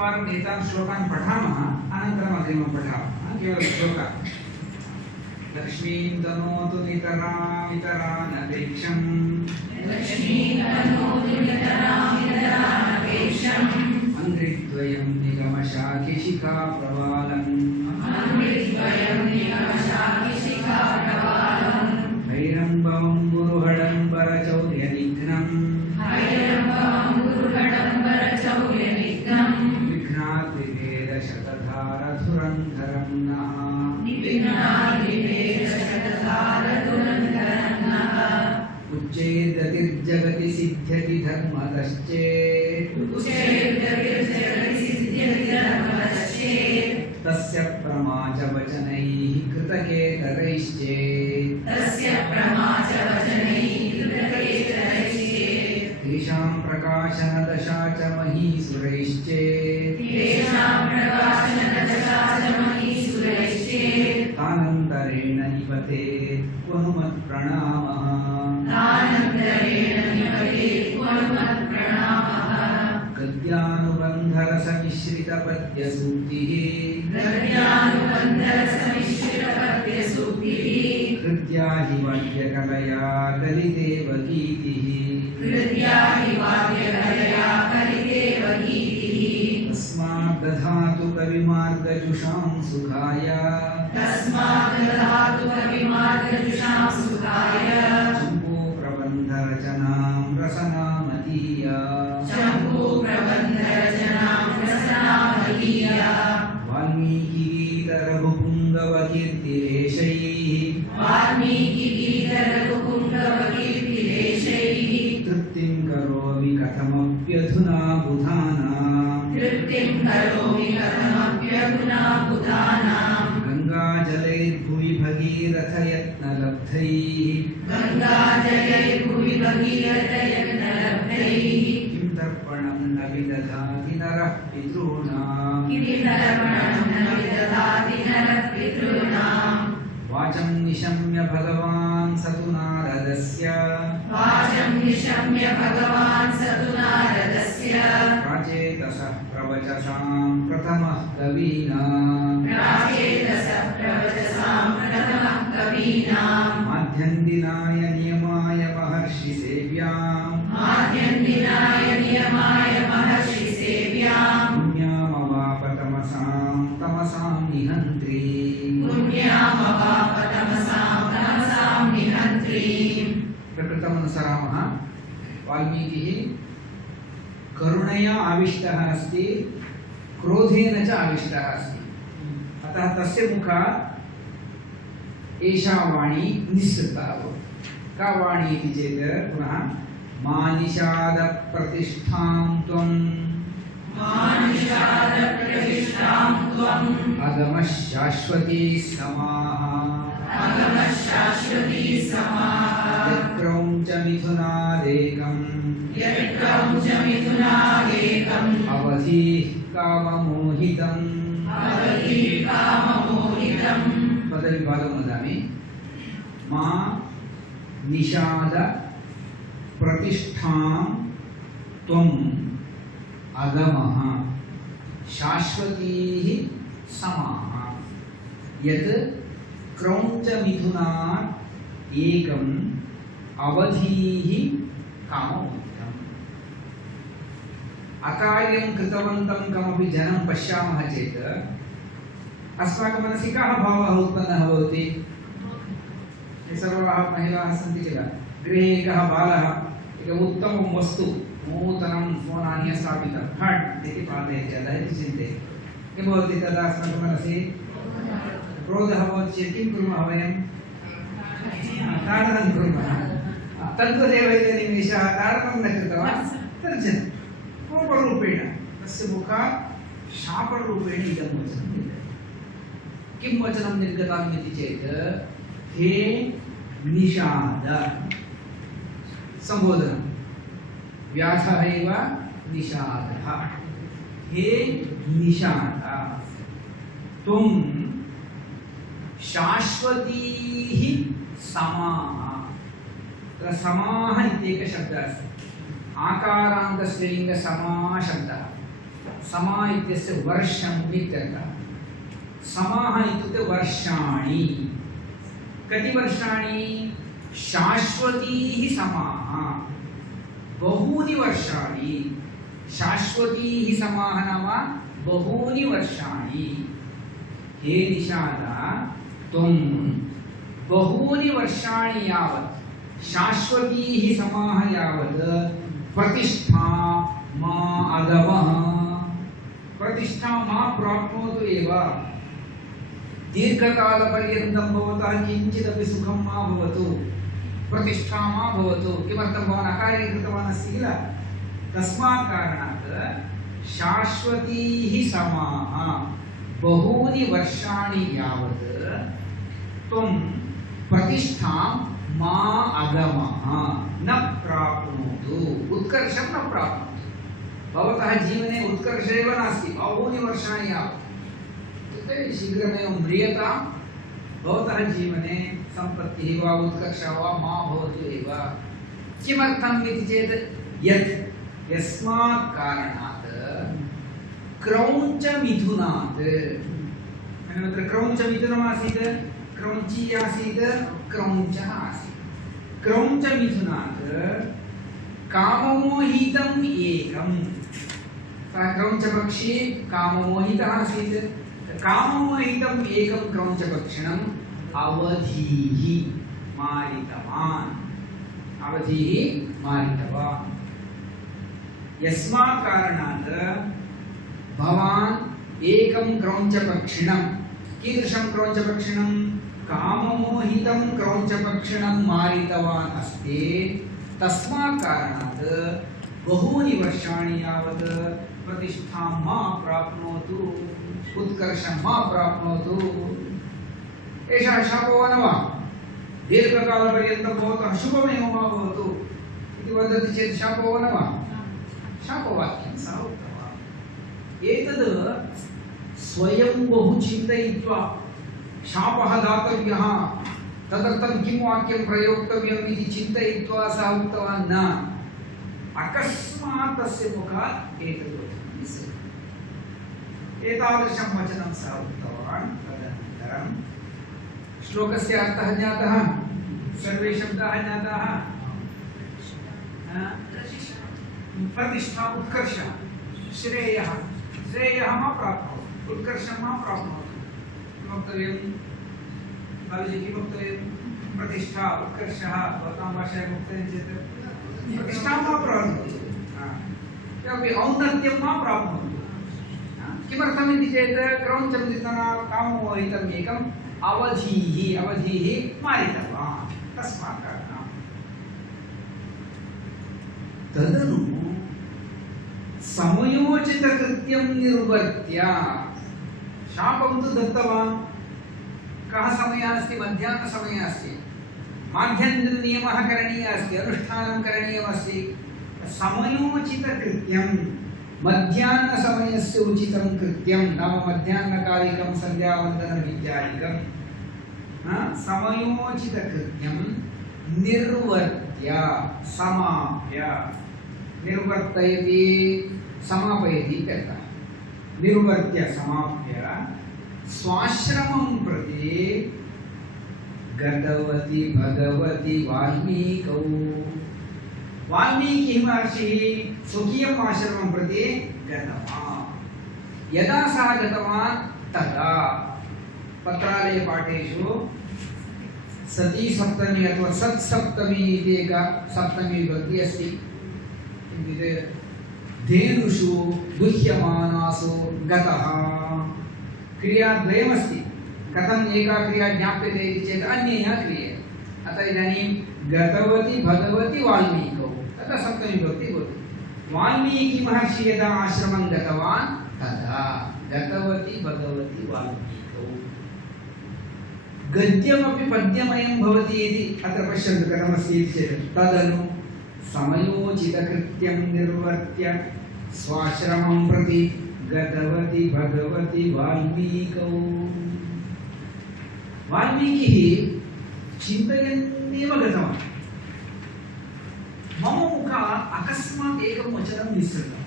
एकवारम् एतान् श्लोकान् पठामः, अनन्तरम् अग्रिमं पठामः। केवलं श्लोकः। लक्ष्मीं तनोतु नितरानपेक्षम् अङ्घ्रिद्वयं निगमशाखिशिखा प्रवालम् हैरम्बवं गुरुहडम्बरचौर्यनिघ्नम् विघ्नात् विभेदशतधारधुरन्धरं नः उच्चैर्गतिर्जगति सिद्ध्यति धर्मतश्चेत् तस्य प्रमा च वचनैः कृतकेतरैश्चेत् तेषां प्रकाशनदशा च महीसुरैश्चेत् तानन्तरेण निपतेत् क्वनु मत्प्रणामः गद्यानुबन्धरसमिश्रितपद्यसूक्तिः हृद्या हि वाक्यकलया कलिदेव गीतिः तस्मात् दधातु कविमार्गजुषां सुखाय चम्पू प्रबन्धरचनां रसनामतीया वाल्मीकिगीतरघुपुङ्गवकीर्तिरेषैः तृप्तिं करोमि कथमप्यधुना बुधानां गङ्गाजलैर्भुवि भगीरथयत्नलब्धैः किं तर्पणं न विदधाति नरः पितॄणां वाचं निशम्य भगवान् सतु नारदस्य प्राचेतसः प्रवचसां प्रथमः कवीनां माध्यन्दिनाय नियमाय महर्षि सेव्यां पुण्यामवाप तमसां निहन्त्री प्रकृतमनुसरामः। वाल्मीकिः करुणया आविष्टः अस्ति, क्रोधेन च आविष्टः अस्ति। अतः तस्य मुखात् एषा वाणी निःसृता भवति। का वाणी इति चेत् पुनः मानिषादप्रतिष्ठां त्वम् अगमः शाश्वती समाः यत्क्रौञ्च मिथुनादेकम् अवधीः काममोहितम् पदविभागं वदामि। मा निषाद प्रतिष्ठां त्वम् अगमः शाश्वतीः समाः यत् क्रौञ्च मिथुनात् एकम् अवधीः कामोहितम्। अकार्यं कृतवन्तं कमपि जनं पश्यामः चेत् अस्माकं मनसि कः भावः उत्पन्नः भवति? सर्वाः महिलाः सन्ति किल, गृहे एकः बालः एकम् उत्तमं वस्तु नूतनं फोन् आनीय स्थापितं, हट् इति पातयति अधः इति चिन्तयति। किं भवति तदा अस्माकं मनसि? क्रोधः भवति चेत् किं कुर्मः वयं? ताडनं कुर्मः। तद्वदेव इदानीं एषः ताडनं न कृतवान्, तर्जनं कोपरूपेण तस्य मुखात् शापरूपेण इदं वचनं निर्गतं। किं वचनं निर्गतम् इति चेत् हे निषाद संबोधनं, व्यासः एव निषादः। हे निषाद त्वं शाश्वतीः समाः। तत्र समाः इत्येकः शब्दः अस्ति। आकारान्तस्त्रीलिङ्ग समाः शब्दः। समा इत्यस्य वर्षम् इत्यर्थः। समाः इत्युक्ते वर्षाणि। कति वर्षाणि? शाश्वतीः समाः, बहूनि वर्षाणि। शाश्वतीः समाः नाम बहूनि वर्षाणि। हे निषादा, त्वं बहूनि वर्षाणि यावत् शाश्वतीः समाः यावत् प्रतिष्ठा मा अगमः, प्रतिष्ठा मा प्राप्नोतु एव। दीर्घकालपर्यन्तं भवतः किञ्चिदपि सुखं मा भवतु, प्रतिष्ठा मा भवतु। किमर्थं? भवान् अकार्ये कृतवान् अस्ति किल, तस्मात् कारणात् शाश्वतीः समाः बहूनि वर्षाणि यावत् त्वं प्रतिष्ठां मा अगमः न प्राप्नोतु, उत्कर्षं न प्राप्नोतु। भवतः जीवने उत्कर्ष एव नास्ति बहूनि वर्षाणि यावत्। शीघ्रमेव म्रियतां। भवतः जीवने सम्पत्तिः वा उत्कर्षः वा मा भवतु एव। किमर्थम् इति चेत् यत् यस्मात् कारणात् क्रौञ्चमिथुनात्, अत्र क्रौञ्चमिथुनमासीत्, क्रौञ्ची आसीत्, क्रौञ्चः आसीत्। क्रौञ्चमिथुनात् काममोहितम् एकं, सः क्रौञ्चपक्षी काममोहितः आसीत्। काममोहितम् एकं क्रौञ्चपक्षिणम् अवधीः मारितवान्, अवधीः मारितवान्। यस्मात् कारणात् भवान् एकं क्रौञ्चपक्षिणं, कीदृशं क्रौञ्चपक्षिणं? काममोहितं क्रौञ्चपक्षिणं मारितवान् अस्ति। तस्मात् कारणात् बहूनि वर्षाणि यावत् प्रतिष्ठां मा प्राप्नोतु, उत्कर्षं मा प्राप्नोतु। एषः शापो वा न वा? दीर्घकालपर्यन्तं भवतः शुभमेव मा भवतु इति वदति चेत् शापो वा न वा? शापवाक्यं सः उक्तवान्। एतद् स्वयं बहु चिन्तयित्वा शापः दातव्यः, तदर्थं किं वाक्यं प्रयोक्तव्यम् इति चिन्तयित्वा सः उक्तवान् न। अकस्मात् तस्य मुखात् एतद् वचनं निस्सृतम्। एतादृशं वचनं सः उक्तवान्। तदनन्तरं श्लोकस्य अर्थः ज्ञातः, सर्वे शब्दाः ज्ञाताः। प्रतिष्ठा, उत्कर्षः, श्रेयः, श्रेयः मा प्राप्नोतु, उत्कर्षं मा प्राप्नोतु। किं वक्तव्यं? बालजी किं वक्तव्यं? प्रतिष्ठा, उत्कर्षः। भवतां भाषायां वक्तव्यं चेत् प्रतिष्ठां मा प्राप्नोतु, किमपि औन्नत्यं मा प्राप्नोतु। किमर्थमिति चेत् क्रौञ्चमिथुनात् काममोहितम् एकम् अवधीः, अवधीः मारितवान्, तस्मात् कारणात्। तदनु समयोचितकृत्यं निर्वर्त्य शापं तु दत्तवान्। कः समयः अस्ति? मध्याह्नसमयः अस्ति। माध्यन्दिननियमः करणीयः अस्ति, अनुष्ठानं करणीयमस्ति। समयोचितकृत्यं, मध्याह्नसमयस्य उचितं कृत्यं नाम मध्याह्नकालिकं सन्ध्यावन्दनम् इत्यादिकं समयोचितकृत्यं निर्वर्त्य समाप्य, निर्वर्तयति समापयति इत्यर्थः। निर्वर्त्य समाप्य स्वाश्रमं प्रति गतवती भगवती वाल्मीकौ। वाल्मीकिः महर्षिः स्वकीयम् आश्रमं प्रति गतवान्। यदा सः गतवान् तदा पत्रालयपाठेषु सती सप्तमी अथवा सत्सप्तमी इति एका सप्तमी विभक्ति अस्ति। धेनुषु गुह्यमानासु गतः, क्रियाद्वयमस्ति। कथम् एका क्रिया ज्ञाप्यते इति चेत् अन्यया क्रियते। अतः इदानीं गतवती भगवती वाल्मीकौ, तदा सप्तमी विभक्ति भवति। वाल्मीकि महर्षि यदा आश्रमं गतवान् तदा गतवती भगवती वाल्मीकौ। गद्यमपि पद्यमयं भवति इति अत्र पश्यन्तु कथमस्ति इति चेत् तदनु समयोचितकृत्यं निर्वर्त्य स्वाश्रमं प्रति गतवती भगवती वाल्मीकौ। वाल्मीकिः चिन्तयन्नेव गतवान्। मम मुखात् अकस्मात् एकं वचनं निस्सृतं।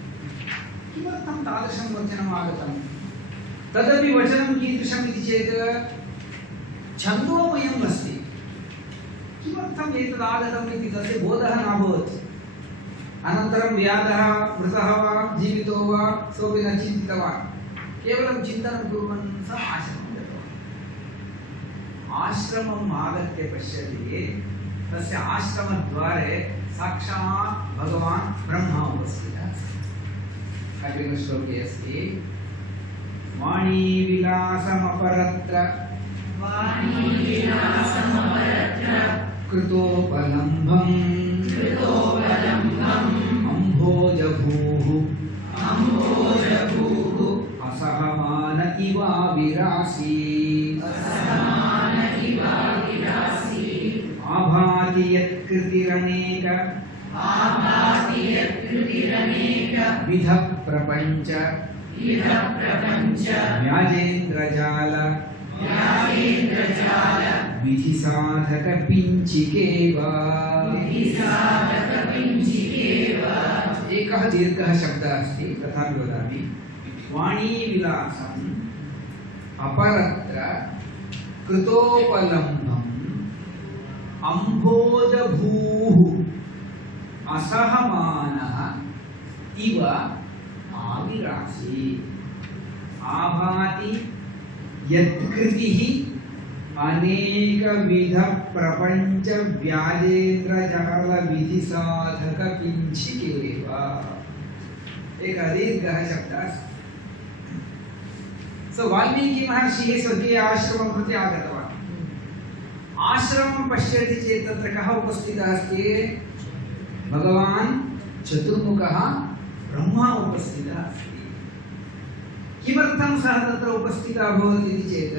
किं किमर्थं तादृशं वचनम् आगतं? तदपि वचनं कीदृशम् इति चेत् छन्दोमयम् अस्ति। किमर्थम् एतद् आगतम् इति तस्य बोधः नाभवत्। अनन्तरं व्याधः मृतः वा जीवितो वा सोऽपि न चिन्तितवान्, केवलं चिन्तनं कुर्वन् सः आश्रमं गतवान्। आश्रमम् आगत्य पश्यति, तस्य आश्रमद्वारे साक्षात् भगवान् ब्रह्मा उपस्थितः अस्ति। अग्रिमश्लोके अस्ति वाणीविलासमपरत्र कृतोपलम्भम् अम्भोजभूः असहमान इवाविरासी आभाति यत्कृतिरनेक विध प्रपंच व्याजेन्द्रजाल विधि साधक पिञ्चिकेव। एकः दीर्घः शब्दः अस्ति, तथापि वदामि। वाणीविलासम् अपरत्र कृतोपलम्भम् अम्भोजभूः असहमानः इव आविरासी आभाति यत्कृतिः अनेकविध प्रपंच व्याजेन्द्रजाल विधि साधक पिञ्चिकेव। एक दीर्घः शब्दः। सो वाल्मीकि महर्षिः स्वकीय आश्रमं प्रति आगतवान्। आश्रमं पश्यति चेत् तत्र कः उपस्थितः अस्ति? भगवान् चतुर्मुखः ब्रह्मा उपस्थितः अस्ति। किमर्थं सः तत्र उपस्थितः अभवत् इति चेत्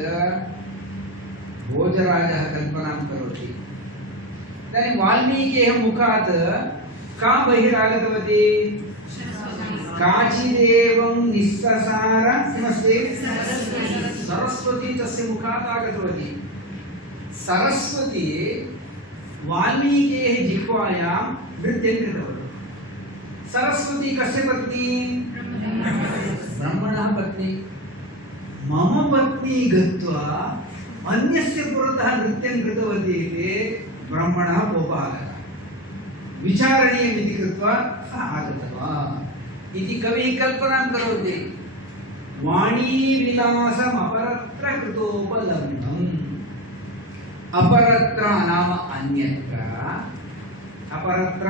भोजराजः कल्पनां करोति। इदानीं वाल्मीकेः मुखात् का बहिरागतवती? काचिदेवं निस्ससार किमस्ति? सरस्वती तस्य मुखात् आगतवती। सरस्वती वाल्मीकेः जिह्वायां नृत्यं कृतवती। सरस्वती कस्य पत्नी? ब्रह्मणः पत्नी। मम पत्नी गत्वा अन्यस्य पुरतः नृत्यं कृतवती इति ब्रह्मणः कोपः आगतः। विचारणीयम् इति कृत्वा सः आगतवान् इति कविः कल्पनां करोति। वाणीविलासम् अपरत्र कृतोपलम्भम्। अपरत्र नाम अन्यत्र, अपरत्र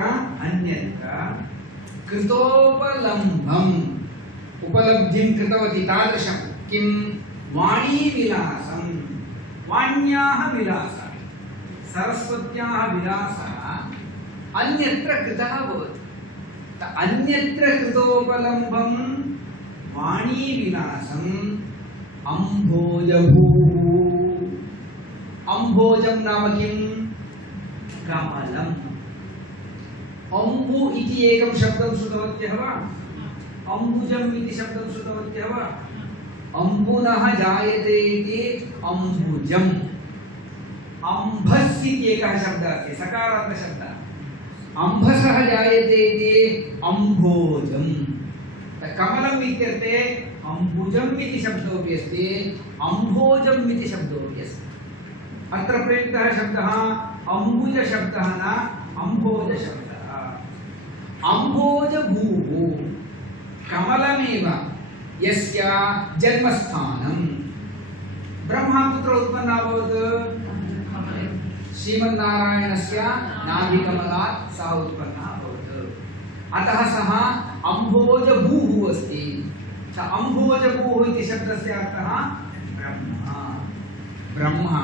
अन्यत्र कृतोपलम्भम् उपलब्धिं कृतवती। तादृशं किं? वाणीविलासं, वाण्याः विलासः, सरस्वत्याः विलासः अन्यत्र कृतः भवति। अन्यत्र कृतोपलम्भं वाणीविलासम् अम्भोजभूः। अम्भोजं नाम किं? कमलम्। अम्बु इति एकं शब्दं श्रुतवत्यः वा? अम्बुजम् इति शब्दं श्रुतवत्यः वा? अम्बुनः जायते इति अम्बुजम्। अम्भस् इति एकः शब्दः अस्ति, सकारात्मकशब्दः। अम्भसः जायते इति अम्भोजम्। कमलम् इत्यर्थे अम्बुजम् इति शब्दोऽपि अस्ति, अम्भोजम् इति शब्दोऽपि अस्ति। अत्र प्रयुक्तः शब्दः अम्बुजशब्दः न अम्भोजशब्दः। अम्भोजभूः कमलमेव यस्य जन्मस्थानं। ब्रह्मा कुत्र उत्पन्नः अभवत्? श्रीमन्नारायणस्य नाभिकमलात् सः उत्पन्नः अभवत्। अतः सः अम्भोजभूः अस्ति। अम्भोजभूः इति शब्दस्य अर्थः ब्रह्मा। ब्रह्मा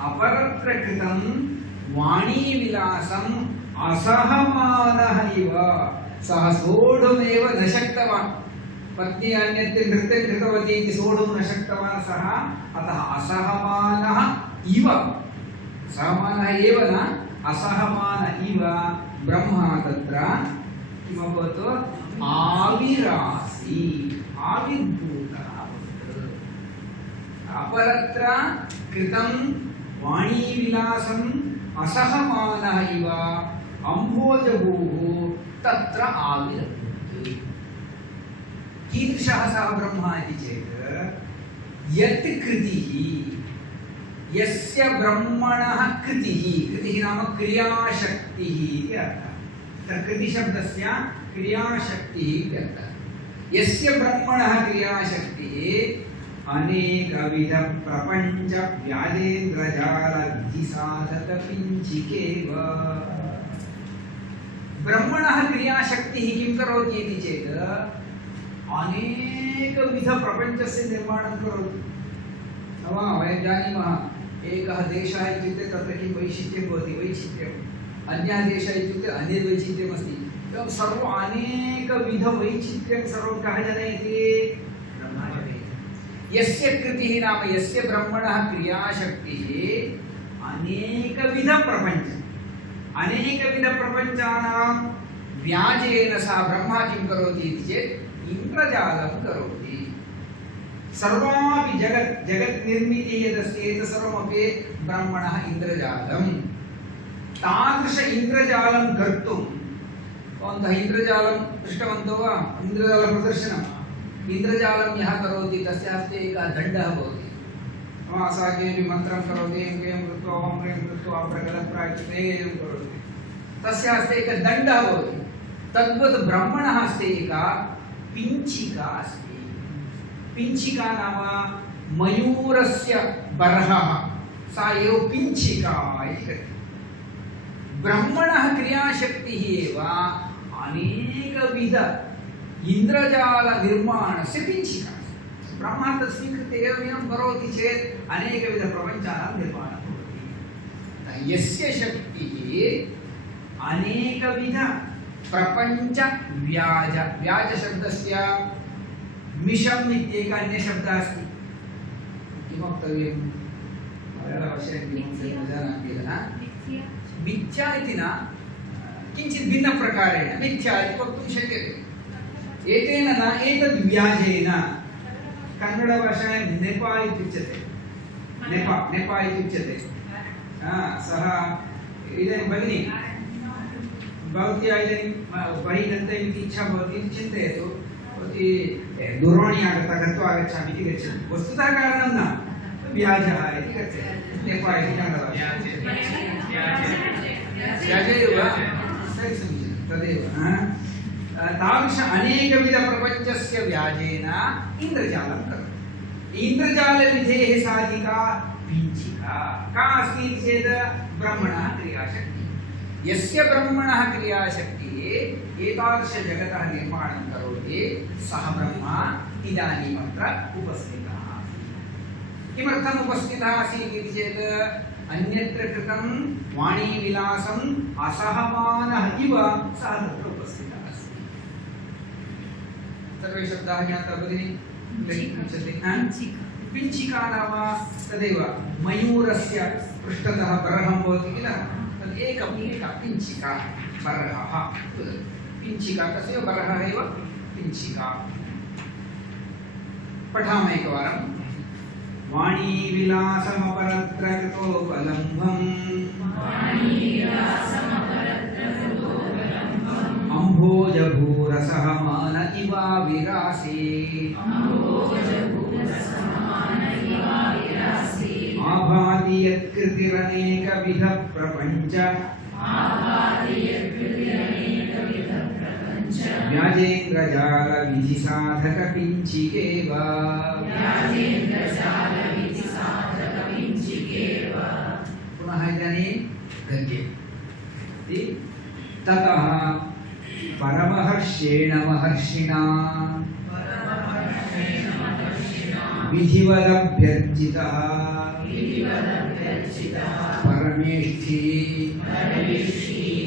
अपरत्र कृतं वाणीविलासम् असहमानः इव। सः सोढुमेव न शक्तवान्। पत्नी अन्यत्र नृत्यं कृतवती इति सोढुं न शक्तवान् सः। अतः असहमानः इव, सहमानः एव न असहमान इव ब्रह्मा तत्र किमभवत्? आविरासी, आविर्भूतः अभवत्। अपरत्र कृतं वाणीविलासम् असहमानः इव अम्भोजभूः तत्र आविरभूत्। कीदृशः सः ब्रह्मा इति चेत् यत् कृतिः यस्य ब्रह्मणः कृतिः नाम क्रियाशक्तिः इति अर्थः। कृतिशब्दस्य क्रियाशक्तिः इति अर्थः। यस्य ब्रह्मणः क्रियाशक्तिः अनेकविध प्रपञ्च व्याजेन्द्रजाल विधिसाधकपिञ्चिकेव। ब्रह्मणः क्रियाशक्तिः किं करोति इति चेत् अनेकविध प्रपञ्चस्य निर्माणं करोति। वयं जानीमः एकः देशः इत्युक्ते तत्र किं वैशिष्ट्यं भवति, वैचित्र्यम्। अन्यः देशः इत्युक्ते अन्यद्वैचित्र्यम् अस्ति। एवं सर्वम् अनेकविधवैचित्र्यं सर्वं कः जनयति? ब्रह्मा जनयति। यस्य कृतिः नाम यस्य ब्रह्मणः क्रियाशक्तिः अनेकविधप्रपञ्चानां व्याजेन सः ब्रह्मा किं करोति इति चेत् इन्द्रजालं करोति। सर्वापि जगत् निर्मितिः यदस्ति एतत् सर्वमपि ब्रह्मणः इन्द्रजालं। तादृश इन्द्रजालं कर्तुं भवन्तः इन्द्रजालं दृष्टवन्तो वा? इन्द्रजालप्रदर्शनम्। इन्द्रजालं यः करोति तस्य हस्ते एकः दण्डः भवति। सः केऽपि मन्त्रं करोति, एं क्लीं कृत्वा ओं क्लीं कृत्वा प्रगलप्रायच्छते एवं करोति। तस्य हस्ते एकः दण्डः भवति। तद्वत् ब्रह्मणः हस्ते एका पिञ्चिका अस्ति। पिञ्चिका नाम मयूरस्य बर्हः, सा एव पिञ्चिका इति कथ्यते। ब्रह्मणः क्रियाशक्तिः एव अनेकविध इन्द्रजालनिर्माणस्य पिञ्चिका। ब्रह्मा तत् स्वीकृत्य एवं करोति चेत् अनेकविधप्रपञ्चानां निर्माणं भवति। यस्य शक्तिः अनेकविध प्रपञ्च व्याजशब्दस्य मिषम् इत्येकः अन्यशब्दः अस्ति। किं वक्तव्यं? मिथ्या इति न, किञ्चित् भिन्नप्रकारेण मिथ्या इति वक्तुं शक्यते। एतेन न एतद्व्याजेन कन्नडभाषायां नेपा इत्युच्यते। नेपा इत्युच्यते। सः इदानीं भगिनी भवत्या इदानीं बहिः गन्तव्यम् इति इच्छा भवति इति चिन्तयतु। भवती दूरवाणी आगता गत्वा आगच्छामि इति गच्छति। वस्तुतः कारणं न व्याजः इति कथ्यते। नेपा इति कन्नडभाषायां व्याजेव सरि समीचीनं तदेव। तादृश अनेकविधप्रपञ्चस्य व्याजेन इन्द्रजालं करोति। इन्द्रजालविधेः साधिका पिञ्चिका का अस्ति इति चेत् ब्रह्मणः क्रियाशक्तिः। यस्य ब्रह्मणः क्रियाशक्तिः एतादृशजगतः निर्माणं करोति सः ब्रह्मा इदानीमत्र उपस्थितः। किमर्थम् उपस्थितः आसीत् इति चेत् अन्यत्र कृतं वाणीविलासम् असहमानः इव सः तत्र उपस्थितः अस्ति। सर्वे शब्दाः ज्ञाताः भगिनि? पिञ्चिका नाम तदेव मयूरस्य पृष्ठतः बर्हं भवति किल, तद् एका पिञ्चिका बर्हः। पिञ्चिका तस्य बर्हः एव पिञ्चिका। पठामः एकवारम्। वाणीविलासमपरत्र कृतोपलम्भम् अम्भोजभूरसः मान इवा विरासे आभाति यत्कृतिरनेकविध प्रपञ्च व्याजेन्द्रजाल विधिसाधक पिञ्चिकेव। पुनः इदानीं गद्ये। ततः परमहर्षेण महर्षिणा विधिवदभ्यर्चितः परमेष्ठी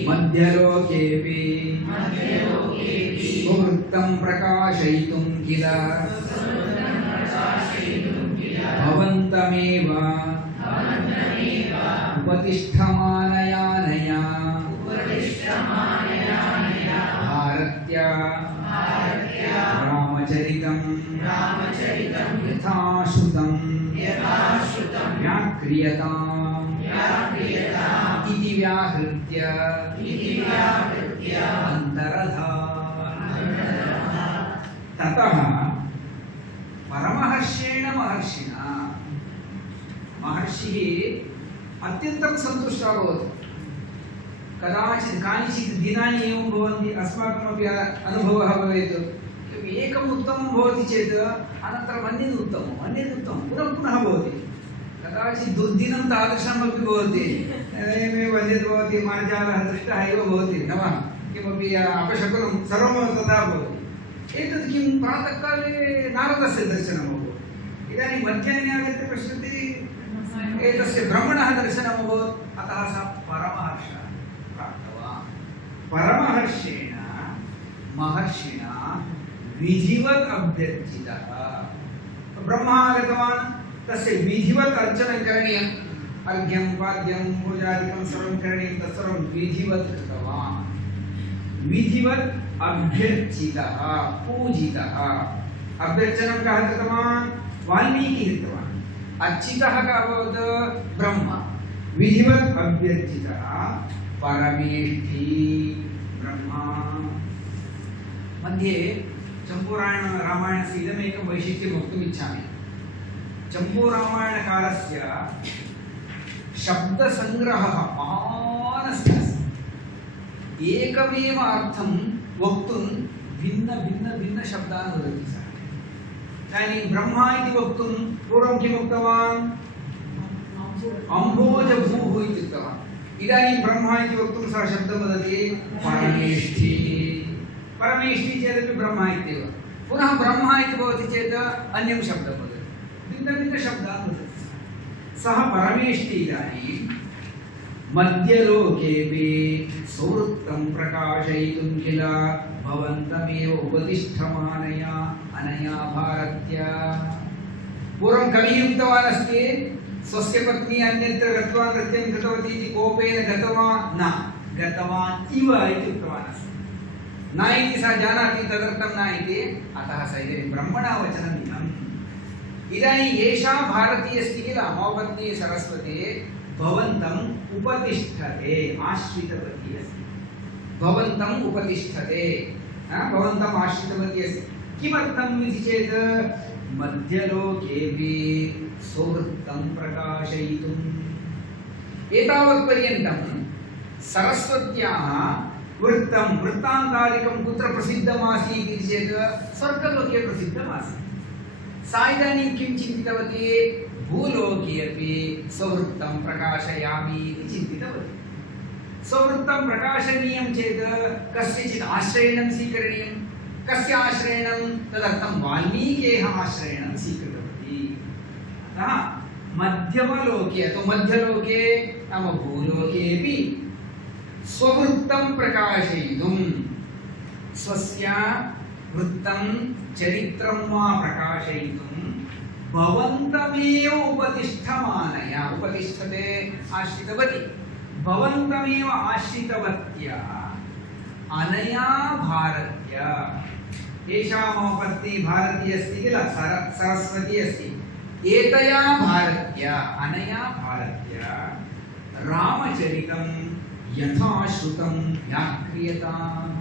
मध्यलोकेऽपि सुवृत्तं प्रकाशयितुं किल भवन्तमेव उपतिष्ठमानयानया भारत्या रामचरितं यथाश्रुतं व्याक्रियताम् इति व्याहृत्य अन्तरधा। ततः परमहर्षेण महर्षिणा महर्षिः अत्यन्तं सन्तुष्टः अभवत्। कदाचित् कानिचित् दिनानि एवं भवन्ति, अस्माकमपि अनुभवः भवेत्, एकम् उत्तमं भवति चेत् अनन्तरम् अन्यद् उत्तमं पुनः पुनः भवति। कदाचित् दुर्दिनं तादृशमपि भवति, एवमेव अन्यद् भवति, मार्जालः दृष्टः एव भवति, न वा? किमपि अपशकुनं सर्वं तथा भवति। एतत् किं प्रातःकाले नारदस्य दर्शनम् अभवत्, इदानीं मध्याह्ने आगत्य पश्यति एतस्य ब्रह्मणः दर्शनम् अभवत्, अतः सः परमहर्षः प्राप्तवान्। परमहर्षेण महर्षिणा विधिवत् अभ्यर्चितः। ब्रह्मा आगतवान्, तस्य विधिवत् अर्चनं करणीयम्, अर्घ्यं पाद्यं पूजादिकं सर्वं करणीयं, तत्सर्वं विधिवत् कृतवान्। विधिवत् अभ्यर्चितः, पूजितः। अभ्यर्चनं कः कृतवान्? वाल्मीकिः कृतवान्। अर्चितः कः अभवत्? ब्रह्मा। विधिवत् अभ्यर्चितः परमेष्ठी ब्रह्मा। मध्ये चम्पूरामायणस्य इदमेकं वैशिष्ट्यं वक्तुम् इच्छामि। चम्पूरामायणकालस्य शब्दसङ्ग्रहः महान् अस्ति। एकमेव अर्थं वक्तुं भिन्न शब्दान् वदति सः। इदानीं ब्रह्मा इति वक्तुं पूर्वं किम् उक्तवान्? अम्भोजभूः इति उक्तवान्। इदानीं ब्रह्मा इति वक्तुं सः शब्दं वदति परमेष्ठी। परमेष्ठी चेदपि ब्रह्मा इत्येव। पुनः ब्रह्मा इति भवति चेत् अन्यं शब्दं वदति, भिन्नशब्दान् वदति सः परमेष्ठी। इदानीं मध्यलोकेऽपि सौवृत्तं प्रकाशयितुं किल भवन्तमेव उपतिष्ठमानया अनया भारत्या। पूर्वं कविः उक्तवान् अस्ति, स्वस्य पत्नी अन्यत्र गत्वा नृत्यं कृतवती इति कोपेन गतवान् न, गतवान् इव इति उक्तवान् अस्ति। न इति सः जानाति, तदर्थं न इति, अतः स इदानीं ब्रह्मणः वचनम् इदम्। इदानीम् एषा भारती अस्ति किल, मम पत्नी सरस्वती भवन्तम् उपतिष्ठते, आश्रितवती अस्ति। भवन्तम् उपतिष्ठते, भवन्तम् आश्रितवती अस्ति। किमर्थम् इति चेत् मध्यलोकेऽपि स्ववृत्तं प्रकाशयितुम्। एतावत्पर्यन्तं सरस्वत्याः वृत्तान्तादिकं कुत्र प्रसिद्धमासीत् इति चेत् स्वर्गलोके प्रसिद्धमासीत्। सा इदानीं किं चिन्तितवती? भूलोके अपि स्ववृत्तं प्रकाशयामि इति चिन्तितवती। स्ववृत्तं प्रकाशनीयं चेत् कस्यचित् आश्रयणं स्वीकरणीयं। कस्य आश्रयणं? तदर्थं वाल्मीकेः आश्रयणं स्वीकृतवती। अतः मध्यमलोके अथवा मध्यलोके नाम भूलोकेऽपि स्ववृत्तं प्रकाशयितुं, स्वस्य वृत्तं चरित्रं वा प्रकाशयितुं भवन्तमेव उपतिष्ठमानया, उपतिष्ठते आश्रितवती, भवन्तमेव आश्रितवत्या अनया भारत्या। एषा मम पत्नी भारती अस्ति किल, सरस्वती अस्ति। एतया भारत्या, अनया भारत्या रामचरितं यथा श्रुतं व्याक्रियताम्।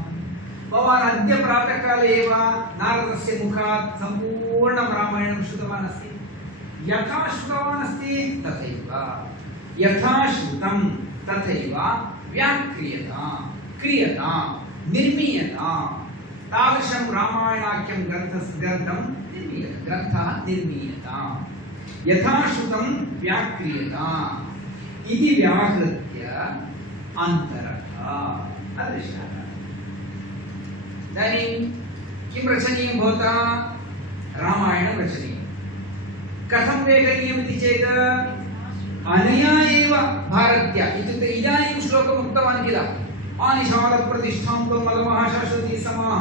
भवान् अद्य प्रातःकाले एव नारदस्य मुखात् सम्पूर्णं रामायणं श्रुतवान् अस्ति। यथा श्रुतवान् अस्ति तथैव, यथा श्रुतं तथैव व्याक्रियताम्, क्रियताम्, निर्मीयताम्। तादृशं रामायणाख्यं ग्रन्थः निर्मीयताम्। यथा श्रुतं व्याक्रियताम् इति व्याहृत्य अन्तरः अदृश्यः। इदानीं किं रचनीयं भवता? रामायणं रचनीयं। कथं लेखनीयम् इति चेत् अनया एव भारत्या, इत्युक्ते इदानीं श्लोकम् उक्तवान् किल, आनिशालप्रतिष्ठां त्वं मदमः शाश्वती समाः।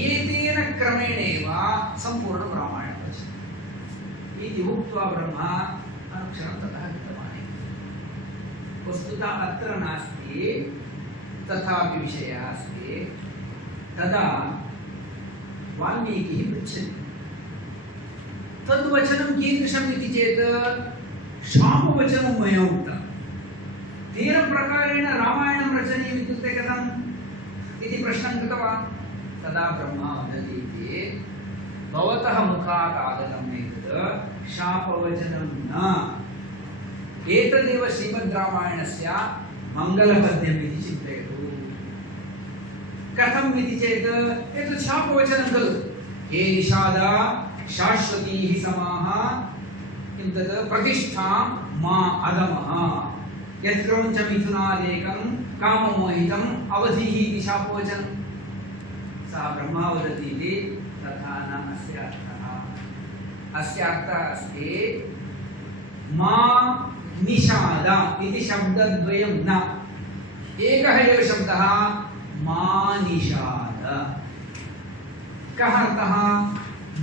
एतेन क्रमेणैव सम्पूर्णं रामायणं रचनीयम् इति उक्त्वा ब्रह्मा अनुक्षणं ततः गतवान्। वस्तुतः अत्र नास्ति, तथापि विषयः अस्ति। तदा वाल्मीकिः पृच्छति, तद्वचनं कीदृशम् इति चेत् शापवचनं मया उक्तं। तेन प्रकारेण रामायणं रचनीयम् इत्युक्ते कथम् इति प्रश्नं कृतवान्। तदा ब्रह्मा वदति भवतः मुखात् आगतम् एतत् शापवचनं न एतदेव श्रीमद्रामायणस्य मङ्गलपद्यम् इति चिन्तयतु। कथम् इति चेत् एतत् शापवचनं खलु। हे निषादा शाश्वतीः समाः किं तत् प्रतिष्ठां मा अधमः यत्क्रौञ्च मिथुनादेकं काममोहितम् अवधिः इति शापवचनं। सः ब्रह्मा वदति तथा न अस्य अर्थः। अस्य अर्थः अस्ति मा निषाद इति शब्दद्वयं न, एकः एव शब्दः मा निषाद। कः अर्थः?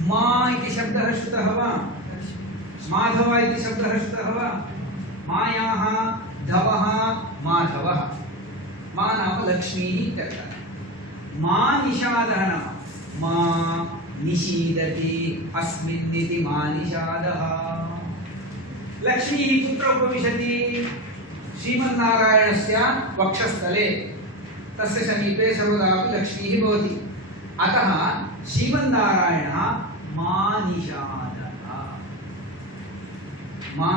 मा इति शब्दः श्रुतः वा? माधव इति शब्दः श्रुतः वा? मायाः धवः माधवः, मा नाम लक्ष्मीः इत्यर्थः। मा निषादः नाम मा निषीदति अस्मिन् इति मा निषादः। लक्ष्मीः कुत्र उपविशति? श्रीमन्नारायणस्य वक्षस्थले, तस्य समीपे सर्वदापि लक्ष्मीः भवति। अतः श्रीमन्नारायणः मा निषादः, मा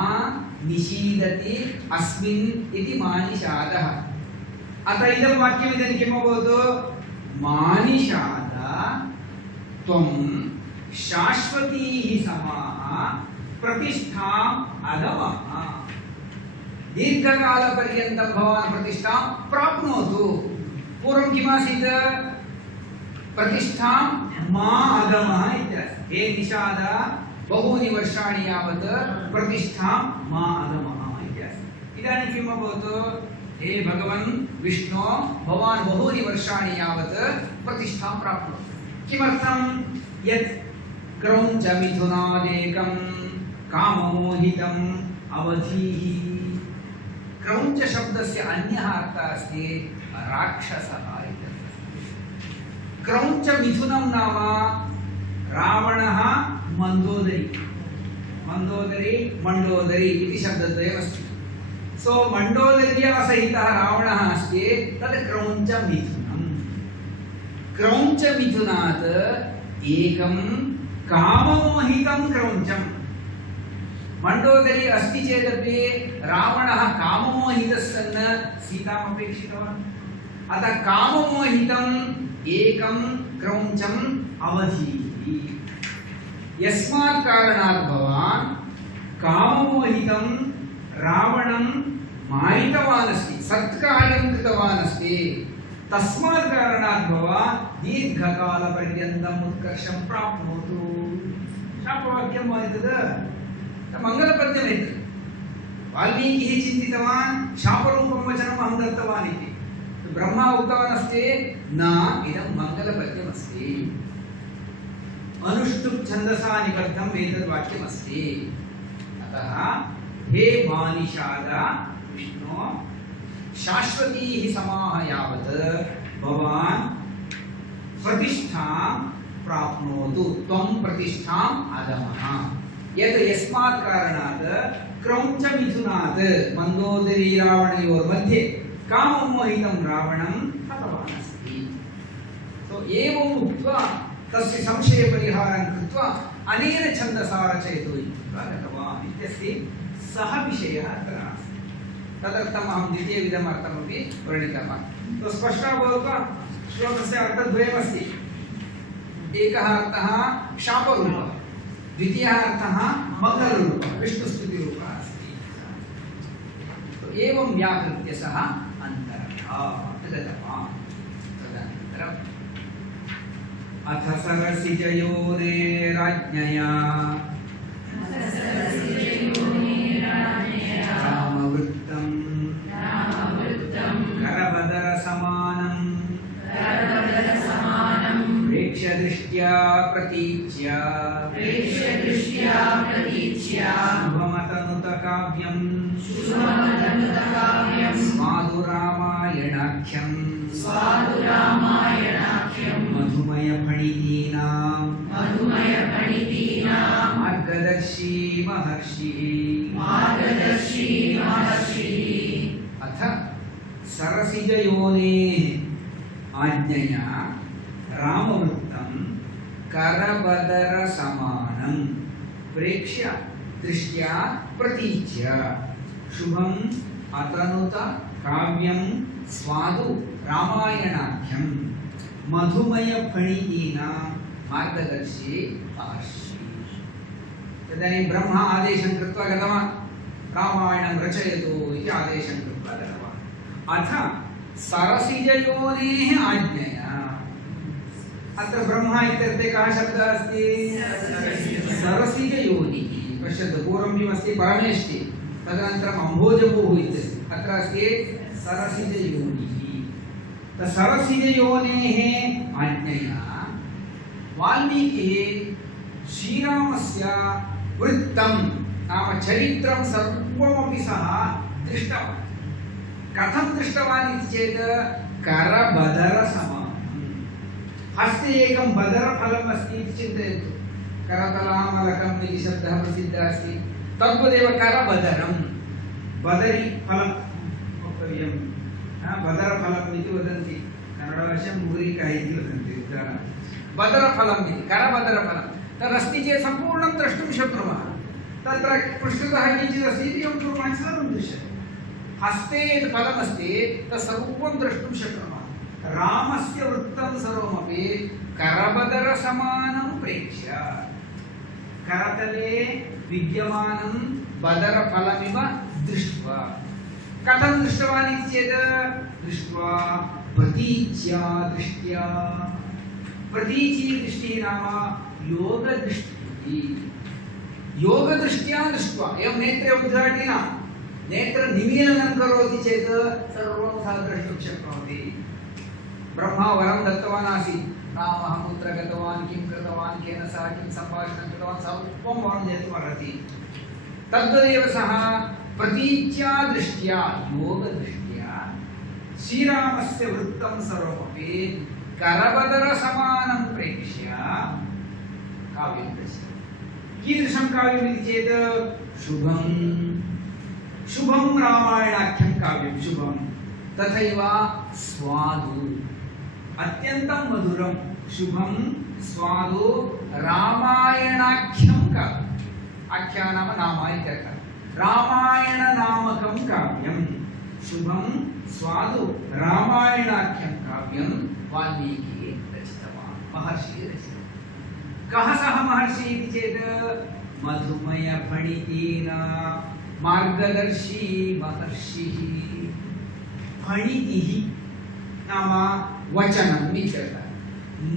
निषीदति अस्मिन् इति मा निषादः। अतः इदं वाक्यमिदं किम् अभवत्? मा निषाद त्वं शाश्वतीः समाः प्रतिष्ठाम् अधमः। दीर्घकालपर्यन्तं भवान् प्रतिष्ठां प्राप्नोतु। पूर्वं किमासीत्? प्रतिष्ठां मा अधमः इत्यर्थः। हे निषाद बहूनि वर्षाणि यावत् प्रतिष्ठां मा अधमः इत्यर्थः। इदानीं किम् अभवत्? हे भगवन् विष्णु, भवान् बहूनि वर्षाणि यावत् प्रतिष्ठां प्राप्नोतु। किमर्थं? यत् क्रौञ्च मिथुनादेकं काममोहितम् अवधिः। क्रौञ्च शब्दस्य अन्यः अर्थः अस्ति राक्षसः इत्यर्थः। क्रौञ्च मिथुनं नाम रावणः मन्दोदरी, मन्दोदरी मण्डोदरी इति शब्दद्वयमस्ति। सो मण्डोदर्या सहितः रावणः अस्ति, तद् क्रौञ्च मिथुनम्। क्रौञ्च मिथुनात् एकं काममोहितं क्रौञ्चम्। मण्डोदरी अस्ति चेदपि रावणः काममोहितः सन् सीताम् अपेक्षितवान्। अतः काममोहितम् एकं क्रौञ्चम् अवधिः। यस्मात् कारणात् भवान् काममोहितं रावणं मारितवान् अस्ति, सत्कार्यं कृतवान् अस्ति। तस्मात् कारणात् भवान् दीर्घकालपर्यन्तम् उत्कर्षं प्राप्नोतु। शापवाक्यं वा एतत्? मङ्गलपद्यम् एतत्। वाल्मीकिः चिन्तितवान् शापरूपं वचनम् अहं दत्तवान् इति। ब्रह्मा उक्तवान् अस्ति न, इदं मङ्गलपद्यमस्ति, अनुष्टुप् छन्दसा निबद्धम् एतद् वाक्यमस्ति। अतः हे मा निषाद विष्णु, शाश्वतीः समाः यावत् भवान् प्रतिष्ठां प्राप्नोतु। त्वं प्रतिष्ठाम् अधमः। यत् यस्मात् कारणात् क्रौञ्च मिथुनात् मन्दोदरी रावणयोर्मध्ये काममोहितं रावणं हतवान् अस्ति। तो एवम् उक्त्वा तस्य संशयपरिहारं कृत्वा अनेन छन्दसा रचयतु इति गतवान् इत्यस्ति। सः विषयः अत्र नास्ति। तदर्थम् अहं द्वितीयविधम् अर्थमपि वर्णितवान्। तो स्पष्टः भवति वा? श्लोकस्य अर्थद्वयमस्ति। एकः अर्थः शापरूपः, द्वितीयः अर्थः मङ्गलरूपः, विष्णुस्तुतिरूपः अस्ति। तो एवं व्याकृत्य सः अन्तरः गतवान्। तदनन्तरम् अथ सरसिजयोरेराज्ञया रामवृत्तं करबदरसमानं प्रेक्ष्य दृष्ट्या प्रतीच्य शुभमतनुतकाव्यं स्वादुरामायणाख्यं मधुमयफणितीनां मार्गदर्शी महर्षिः। अथ सरसिजयोनेः आज्ञया रामवृत्तं करबदर समानं प्रेक्ष्य दृष्ट्या प्रतीच्य शुभम अतनुत काव्यं स्वादु रामायणाख्यं मधुमय फणितीनां मार्गदर्शी महर्षि। तदानीं ब्रह्मा आदेशं कृत्वा गतवान्, रामायणं रचयतु इति आदेशं कृत्वा गतवान्। अथ सरसिजयोनेः आज्ञया, अत्र ब्रह्मा इत्यर्थे कः शब्दः अस्ति? सरसिजयोनिः। पश्यतु, पूर्वं किमस्ति? परमेष्टि, तदनन्तरम् अम्भोजभूः इत्यस्ति, अत्र अस्ति सरसिजयोनिः। सरसिजयोनेः आज्ञया वाल्मीकिः श्रीरामस्य वृत्तं नाम चरित्रं सर्वमपि सः दृष्टवान्। कथं दृष्टवान् इति चेत् करबदरसमानं। हस्ते एकं बदरफलम् अस्ति इति चिन्तयतु। करतलामलकम् इति शब्दः प्रसिद्धः अस्ति, तद्वदेव करबदरं बदरी फलं वक्तव्यं। बदरफलम् इति वदन्ति, कन्नडभाषायां मूरिका इति वदन्ति। बदरफलम् इति, करबदरफलं तदस्ति चेत् सम्पूर्णं द्रष्टुं शक्नुमः। तत्र पृष्ठतः किञ्चित् अस्ति इति एवं कुर्मः, सर्वं दृश्यते। हस्ते यत् फलमस्ति तत् सर्वं द्रष्टुं शक्नुमः। रामस्य वृत्तं सर्वमपि करबदरसमानं प्रेक्ष्य, करतले विद्यमानं बदरफलमिव दृष्ट्वा। कथं दृष्टवान् इति चेत् दृष्ट्वा प्रतीच्या दृष्ट्या। प्रतीची दृष्टिः नाम योगदृष्टिः। योगदृष्ट्या दृष्ट्वा, एवं नेत्रे उद्घाटेन नेत्रनिमीलनं करोति चेत् सर्वं सः द्रष्टुं शक्नोति। ब्रह्मा वरं दत्तवान् आसीत्, रामः कुत्र गतवान्, किं कृतवान्, केन सह किं सम्भाषणं कृतवान्, सर्वं वरं ज्ञातुम् अर्हति। तद्वदेव सः प्रतीच्या दृष्ट्या योगदृष्ट्या श्रीरामस्य वृत्तं सर्वमपि करबदरसमानं प्रेक्ष्य काव्यं रचयति। कीदृशं काव्यमिति चेत् शुभं शुभं रामायणाख्यं काव्यं शुभं, तथैव स्वादु अत्यन्तं मधुरं शुभं स्वादु रामायणाख्यं काव्यम्। आख्या नाम नाम इत्यर्थः। रामायणनामकं काव्यं शुभं स्वादु रामायणाख्यं काव्यं वाल्मीकिः रचितवान्, महर्षिः रचितवान्। कः सः महर्षिः इति चेत् मधुमयफणितीनां मार्गदर्शी महर्षिः। फणितिः नाम वचनम् इत्यर्थः।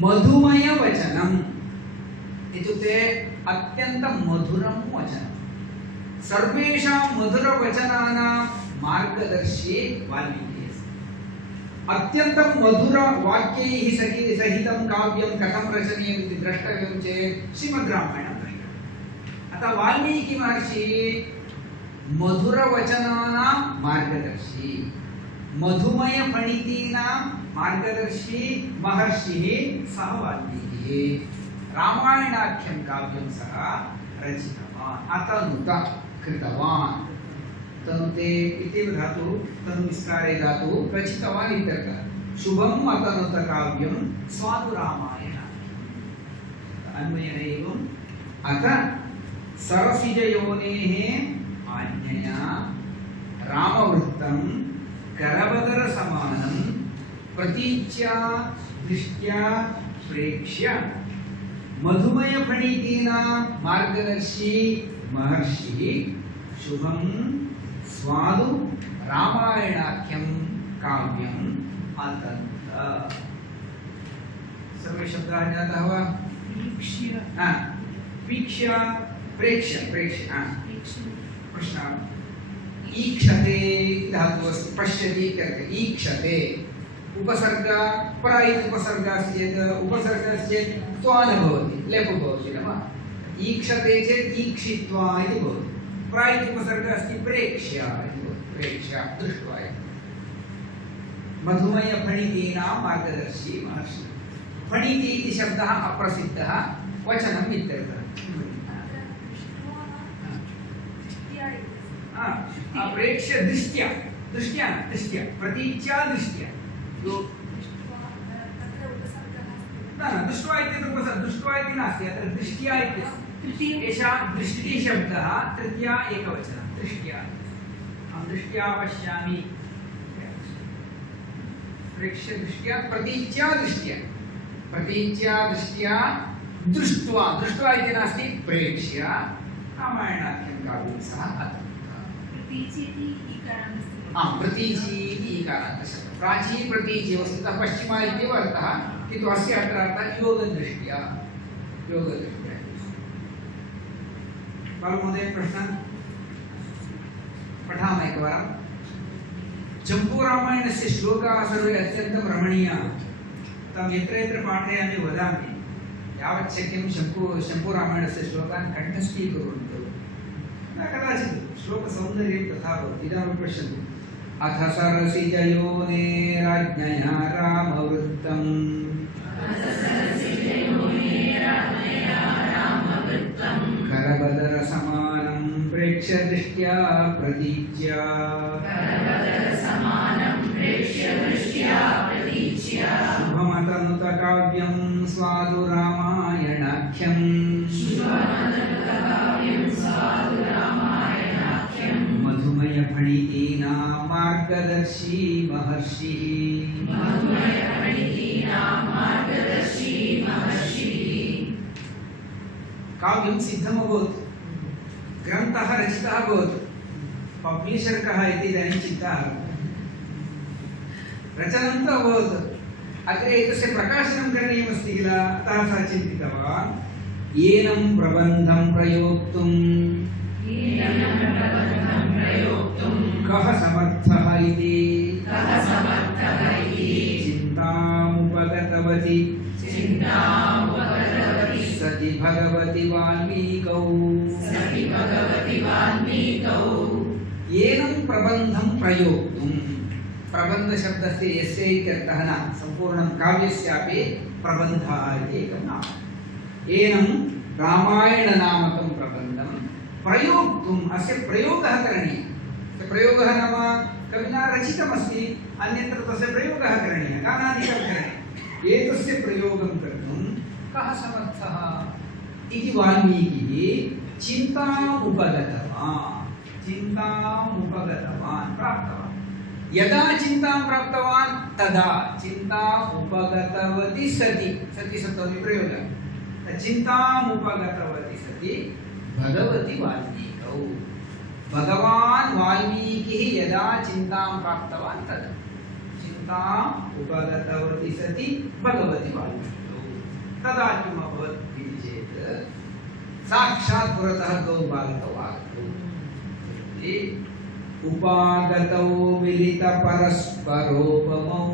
मधुमयवचनम् इत्युक्ते अत्यन्तं मधुरं वचनं। सर्वेषां मधुरवचनानां मार्गदर्शी वाल्मीकिः अस्ति। अत्यन्तं मधुरवाक्यैः सहितं काव्यं कथं रचनीयम् इति द्रष्टव्यं चेत् श्रीमद्रामायणं द्रष्टव्यम्। अतः वाल्मीकिमहर्षिः मधुरवचनानां मार्गदर्शी, मधुमयफणितीनां मार्गदर्शी महर्षिः सः वाल्मीकिः। रामायणाख्यं काव्यं सः रचितवान्, अतनुत कृतवान्। तनुते इति धातुः, तनुविस्तारे धातुः, रचितवान् इत्यर्थः। शुभम् अतनुत काव्यं स्वादु रामायणाख्यम्। अन्वयः एवम्। अथ सरसिजयोनेः आज्ञया रामवृत्तं करबदरसमानं प्रतीच्या दृष्ट्या प्रेक्ष्य मधुमयफणितीनां मार्गदर्शी महर्षिः शुभं स्वादु रामायणाख्यं काव्यम् अतनुत। सर्वे शब्दाः ज्ञाताः वा? वीक्ष्य प्रेक्ष्य प्रेक्ष्य प्रश्नः। ईक्षते धातुः अस्ति, पश्यति इत्यर्थे। ईक्षते उपसर्ग पर इति उपसर्गः अस्ति चेत् उपसर्गः अस्ति चेत् त्वा न भवति, लेपो भवति न वा? ईक्षते चेत् ईक्षित्वा इति भवति। पर इति उपसर्गः अस्ति, प्रेक्ष्य इति भवति, प्रेक्ष्य दृष्ट्वा इति। मधुमयफणितीनां मार्गदर्शी महर्षिः। फणिति इति शब्दः अप्रसिद्धः वचनम् इत्यर्थः। प्रेक्ष्य दृष्ट्या, दृष्ट्या दृष्ट्या प्रतीच्या दृष्ट्या। न न दृष्ट्वा इत्यत्र दृष्ट्वा इति नास्ति, अत्र दृष्ट्या इत्यस्ति। एषा दृष्टिशब्दः तृतीया एकवचनं, दृष्ट्या। अहं दृष्ट्या पश्यामि, प्रेक्ष्य दृष्ट्या, प्रतीच्या दृष्ट्या, प्रतीच्या दृष्ट्या दृष्ट्वा, दृष्ट्वा इति नास्ति, प्रेक्ष्य रामायणाख्यं काव्यं सः अधीतः। प्रतीचि इति ईकारान्तः। प्रतीचि इति ईकारान्तशब्दः। प्राची प्रतीचि वस्तुतः पश्चिमा इत्येव अर्थः, किन्तु अस्य अत्र अर्थः योगदृष्ट्या, योगदृष्ट्या। बालमहोदय प्रश्नः पठामः एकवारं। चम्पूरामायणस्य श्लोकाः सर्वे अत्यन्तं रमणीयाः। तं यत्र यत्र पाठयामि वदामि, यावत् शक्यं शम्पूरामायणस्य श्लोकान् कण्ठस्थीकुर्वन्तु। न कदाचित् श्लोकसौन्दर्यं तथा भवति। इदानीं पश्यन्तु। अथ सरसिजयोने राज्ञया रामवृत्तम् करबदरसमानं प्रेक्ष्य दृष्ट्या प्रतीच्या शुभमतनुतकाव्यं स्वादु रामायणाख्यं मधुमयफणितीनां मार्गदर्शी महर्षिः। काव्यं सिद्धमभूत्, ग्रन्थः रचितः अभवत्, पब्लिशर् कः इति इदानीं चिन्ता रचनं तु अभवत्, अग्रे एतस्य प्रकाशनं करणीयमस्ति किल, अतः सः चिन्तितवान् एनं प्रबन्धं प्रयोक्तुं कः समर्थः इति चिन्तामुपगतवती सति भगवति वाल्मीकौ एनं प्रबन्धं प्रयोक्तुं, प्रबन्धशब्दस्य यस्य इत्यर्थः न, सम्पूर्णं काव्यस्यापि प्रबन्धः इति एकं नाम। एनं रामायणनामकं प्रबन्धं प्रयोक्तुम्, अस्य प्रयोगः करणीयः। प्रयोगः नाम कविना रचितमस्ति, अन्यत्र तस्य प्रयोगः करणीयः, गानादिकं करणीयम्। एतस्य प्रयोगं कर्तुं कः समर्थः इति वाल्मीकिः चिन्ताम् उपगतवान्, प्राप्तवान्। यदा चिन्तां प्राप्तवान् तदा चिन्ताम् उपगतवती सति, सति सप्तमी प्रयोगः, चिन्ताम् उपगतवती सति भगवति वाल्मीकौ, भगवान् वाल्मीकिः यदा चिन्तां प्राप्तवान् तदा चिन्ताम् उपगतवती सति भगवति वाल्मीकौ, तदा किम् अभवत् इति चेत् साक्षात् पुरतः द्वौ बालकौ आगतौ। उपागतौ मिलितपरस्परोपमौ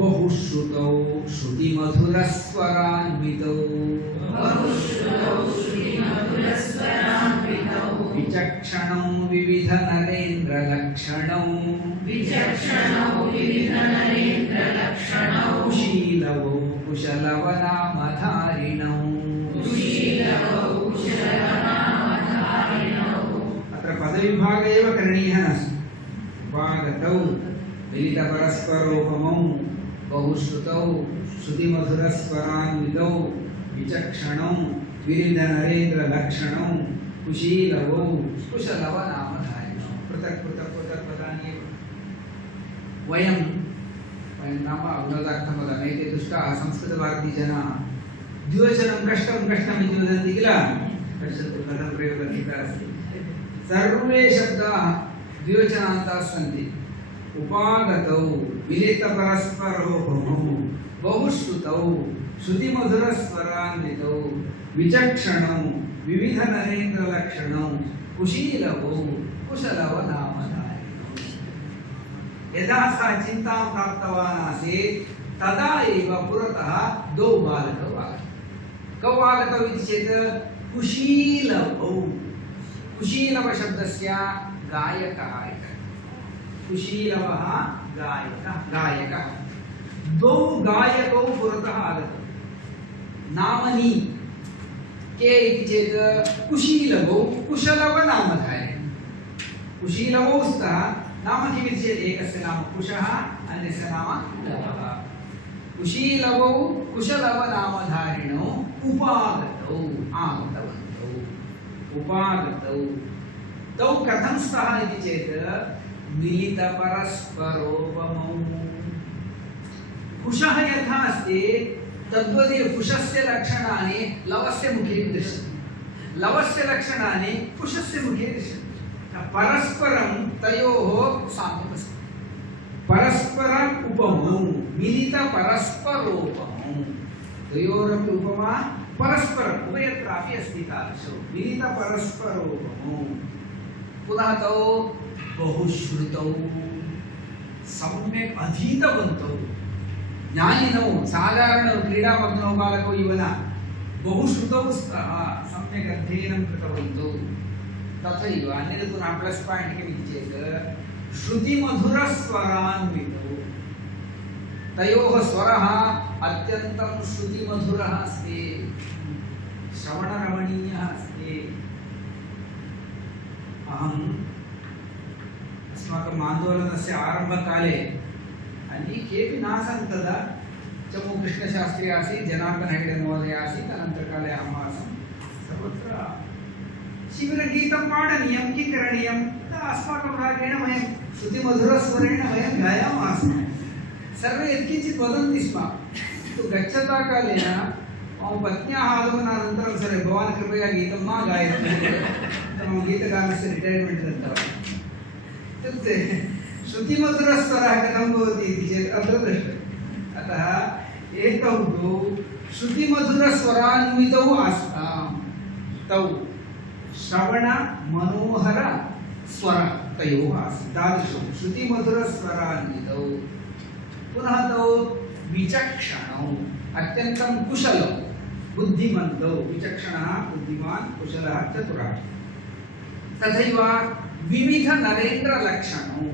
बहुश्रुतौ श्रुतिमधुरस्वरान्वितौ विचक्षणौ विविधनरेन्द्रलक्षणौ कुशीलवौ कुशलवनामधारिणौ। अत्र पदविभाग एव करणीयः नास्ति। उपागतौ मिलितपरस्परोपमौ बहुश्रुतौ श्रुतिमधुरस्वरान्वितौ विचक्षणौ विविधनरेन्द्रलक्षणौ कुशीलवौ कुशलवनामधारिणौ। पृथक् पृथक् पृथक् पदानि एव। वयं नाम उन्नतार्थं वदामि। एते दुष्टाः संस्कृतभारतीजनाः द्विवचनं कष्टं कष्टम् इति वदन्ति किल, पश्यन्तु कथं प्रयोगः अस्ति। सर्वे शब्दाः द्विवचनान्ताः सन्ति। उपागतौ मिलितपरस्परोपमौ बहुश्रुतौ श्रुतिमधुरस्वरान्वितौ विचक्षणौ विविधनरेन्द्रलक्षणौ कुशीलवौ कुशलवनामधारिणौ। यदा सः चिन्तां प्राप्तवान् आसीत् तदा एव पुरतः द्वौ बालकौ आगतौ। कौ आगतौ इति चेत् कुशीलवौ। कुशीलवशब्दस्य गायकः इति। कुशीलवः गायकः। द्वौ गायकौ पुरतः आगतौ। नामनि के इति चेत् कुशीलवौ कुशलवनामधारिणौ। कुशीलवौ स्तः नाम किमिति चेत् एकस्य नाम कुशः अन्यस्य नाम लवः कुशीलवौ कुशलवनामधारिणौ उपागतौ आगतवन्तौ उपागतौ तौ कथं स्तः इति चेत् मिलितपरस्परोपमौ कुशः यथा अस्ति तद्वदेव कुशस्य लक्षणानि लवस्य मुखे दृश्यन्ते लवस्य लक्षणानि कुशस्य मुखे दृश्यन्ते परस्परं तयोः साम्यमस्ति परस्पर उपमौ मिलितपरस्परोपमौ तयोरपि उपमा परस्परम् उभयत्रापि अस्ति तादृशौ मिलितपरस्परोपमौ पुनः तौ बहुश्रुतौ सम्यक् अधीतवन्तौ ज्ञानिनौ साधारणौ क्रीडामग्नौ बालकौ इव न बहुश्रुतौ स्तः सम्यक् अध्ययनं कृतवन्तौ तथैव अन्यत् पुनः प्लस् पायिण्ट् किमिति चेत् श्रुतिमधुरस्वरान्वितौ तयोः स्वरः अत्यन्तं श्रुतिमधुरः अस्ति श्रवणरमणीयः अस्ति अहम् अस्माकम् आन्दोलनस्य आरम्भकाले अन्ये केपि नासन् तदा चमूकृष्णशास्त्री आसीत् जनार्दन हेगडे महोदय आसीत् अनन्तरकाले अहम् आसम् सर्वत्र शिबिरगीतं पाठनीयं किं करणीयं अस्माकं रागेण वयं श्रुतिमधुरस्वरेण वयं गायामः स्म सर्वे यत्किञ्चित् वदन्ति स्म किन्तु गच्छता कालेन मम पत्न्याः आगमनानन्तरं सर्वे भवान् कृपया गीतं मा गायतु मम गीतगानस्य रिटैर्मेण्ट् दत्तवान् इत्युक्ते श्रुतिमधुरस्वरः कथं भवति इति चेत् अत्र द्रष्टव्यम् अतः एतौ द्वौ श्रुतिमधुरस्वरान्वितौ आस्ताम् तौ श्रवण मनोहर स्वर तयोः आसीत् तादृशौ श्रुतिमधुरस्वरान्वितौ पुनः तौ विचक्षणौ अत्यन्तं कुशलौ बुद्धिमन्तौ विचक्षणः बुद्धिमान् कुशलः चतुरः तथैव विविधनरेन्द्रलक्षणौ